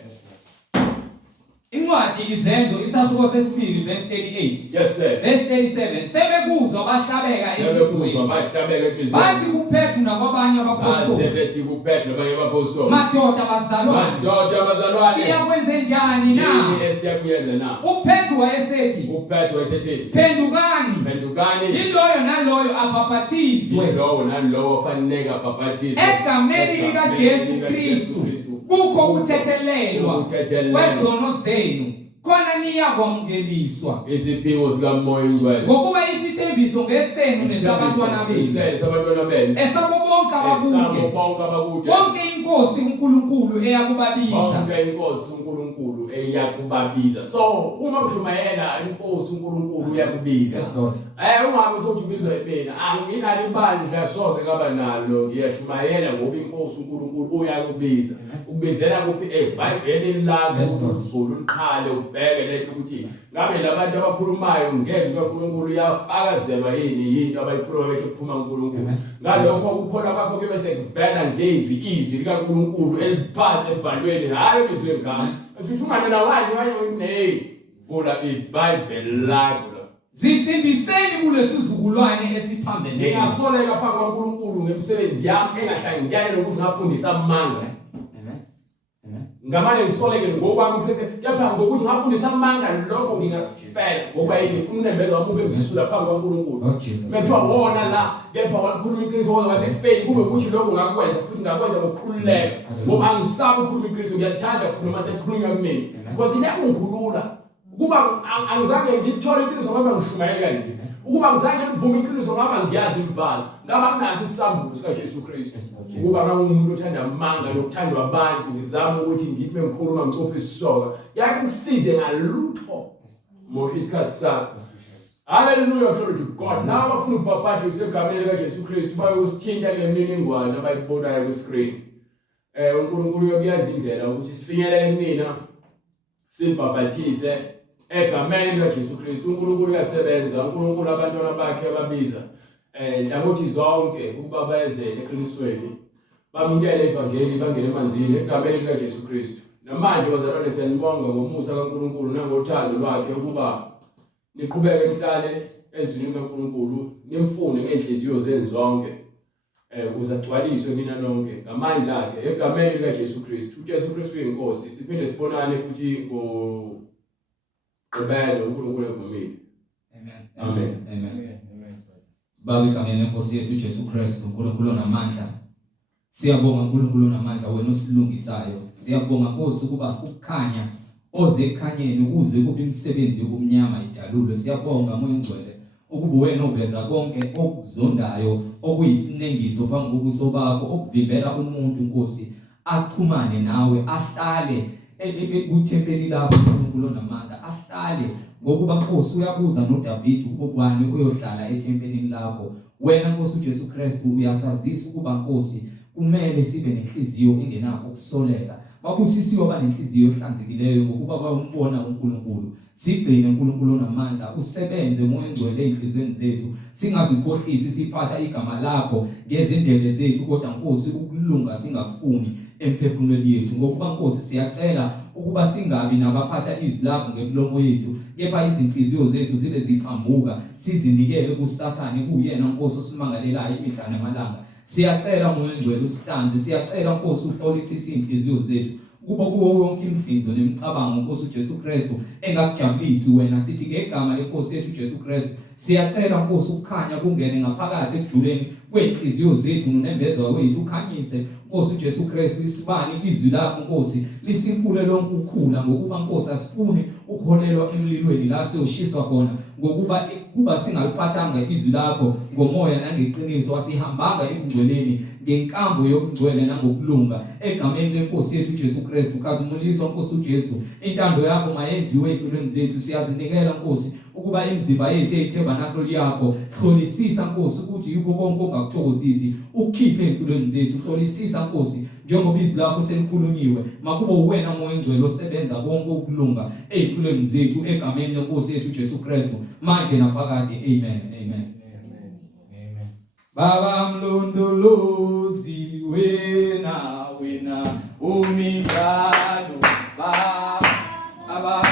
Incwadi izenzo isahluko sesibili verse 38. Yes, sir. Verse 37. Sebekuzwa bahlabeka enhliziyweni. Bathi kuPetru nakwabanye abapostoli. Madoda bazalwane. Siyakwenze njani na? uPetru wayesethi. Phendukani. Iloyo naloyo abhaphathizwe. Egameni likaJesu Kristu. Kukho ukuthethelelwa kwezono zenu khona niyakwamukeliswa iziphiwo zikaMoya oNgcwele ngokuba isithembiso ngesenu nesabantwana benu esabo bonke abakude bonke inkosi uNkulunkulu eyakubabiza so uma ushumayela inkosi uNkulunkulu uyakubiza ungabe usojubizwa yimina anginalo ibandla soze kaba nalo ngiyashumayela ngoba inkosi uNkulunkulu uyakubiza ukubizela kuphi eBhayibhelini lakho uliqhale ubheke lento ukuthi ngabe labantu abakhulumayo ngezwi likaNkulunkulu yafakazelwa yini into abayikhuluma bese kuphuma uNkulunkulu ngalokho ukuphola kwakho kube sekuvela ngezwi izwi likaNkulunkulu eliphansi evalweni hayi izwi ngami uthi ungana wazi hey vula iBhayibheli lakho zisindiseni kulesizukulwane esiphambene ngingasoleka phambi kwaNkulunkulu ngemsebenzi yami engahlangene nokuthi ngafundisa amanga ngamane ngisoleke ngokwami kusethe kepha ngokuthi ngafundisa amanga lokho ngingafela ngoba ngifuna unembeza wami ube msula phambi kwaNkulunkulu methiwa wona la kepha wakhuluma iqiniso kodwa wasekufeni kube ukuthi lokho ngakwenza futhi ngakwenza ngokukhululeka ngoba angisabi ukukhuluma iqiniso ngiyalithanda futhi noma sekukhulunywa kumina because iyakungikhulula ukuba angizange ngithole iqiniso ngoba ngishumayela nje ukuba ngizange ngivume iqiniso ngoba ngiyazi imibhalo ngaba kunaso isambulo sikaJesu Kristu ukuba ngawumuntu othanda amanga nokuthandwa abantu ngizama ukuthi ngibe ngikhuluma ngicophe isisoka yakhe kusize ngalutho mosha isikhathi sakho. Hallelujah, glory to God. Now abafuna ukubhaphatha usegameni likaJesu Kristu bayosithinta kule mininingwane abayibonayo ku screen. uNkulunkulu uyokuyazi indlela ukuthi sifinyelele kumina sibhaphathise egameni likaJesu Kristu. uNkulunkulu uyasebenza, uNkulunkulu abantwana bakhe ababiza hlangothi zonke ukuba beze eqinisweni bamukele ivangeli bangene emanzini egameni likaJesu Kristu. Namanje bazalwane siyanibonga ngomusa kaNkulunkulu nangothando lwakhe ukuba niqhubeke nihlale ezwini kaNkulunkulu nimfune ngenhliziyo zenu zonke uzagcwaliswe mina nonke ngamandla akhe egameni likaJesu Kristu. uJesu Kristu uyinkosi. Siphinde sibonane futhi ngogqibelo uNkulunkulu evumile. Amen. Baba egameni lenkosi yethu uJesu Kristu uNkulunkulu onamandla, siyabonga uNkulunkulu onamandla wena osilungisayo. Siyabonga Nkosi ukuba ukukhanya oze ekhanyeni uze kube imisebenzi yobumnyama idalulwe. Siyabonga Moya Ngcwele ukuba wena oveza konke okuzondayo okuyisinengiso phambi kobuso bakho okuvimbela umuntu Nkosi axhumane nawe ahlale kuthempeli lakho uNkulunkulu onamandla, ahlale ngokuba Nkosi uyabuza noDavid ukubani uyohlala ethempelini lakho. Wena Nkosi uJesu Kristu uyasazisa ukuba Nkosi kumele sibe nenhliziyo engenakho ukusoleka. Babusisiwe abanenhliziyo ehlanzekileyo ngokuba bayombona uNkulunkulu. Sigcine uNkulunkulu onamandla usebenze Moya Ngcwele enhlizweni zethu, singazikhohlisi siphatha igama lakho ngezindebe zethu, kodwa Nkosi ukulunga singakufuni emphefumulweni yethu. Ngokuba Nkosi siyacela ukuba singabi nabaphatha izwi lakho ngemilomo yethu, kepha izinhliziyo zethu zibe ziqhambuka sizinikele kuSathane kuyena Nkosi osimangalelayo imihla namalanga. Siyacela Moya Ngcwele usihlanze, siyacela Nkosi uhlolisise inhliziyo zethu kuba kuwo wonke imhlinzo nemicabango Nkosi uJesu Kristu engakujabulisi wena. Sithi ngegama lenkosi yethu uJesu Kristu siyacela Nkosi ukukhanya kungene ngaphakathi ekudluleni kweinhliziyo zethu nonembeza wethu, ukhanyise Nkosi uJesu Kristu isibani izwi lakho Nkosi lisimpule lonke ukukhula, ngokuba Nkosi asifuni ukuholelwa emlilweni la siyoshiswa khona, ngokuba kuba singaliphathanga izwi lakho ngomoya nangeqiniso, asihambanga ekungcweleni ngenkambo yokungcwele nangokulunga. Egameni lenkosi yethu uJesu Kristu khazimulisa Nkosi uJesu, intando yakho mayenziwe empilweni zethu. Siyazinikela Nkosi ukuba imizimba yethu eyithabernacle yakho, hlolisisa Nkosi ukuthi yikho konke ongakuthokozisi ukhiphe empilweni zethu. Hlolisisa Nkosi njengoba izwi lakho selikhulunyiwe, makuba uwena Moya Ngcwele osebenza konke ukulunga empilweni zethu egameni lenkosi yethu uJesu Kristu manje naphakade. Amen. Baba mlondolozi wena umingalo baba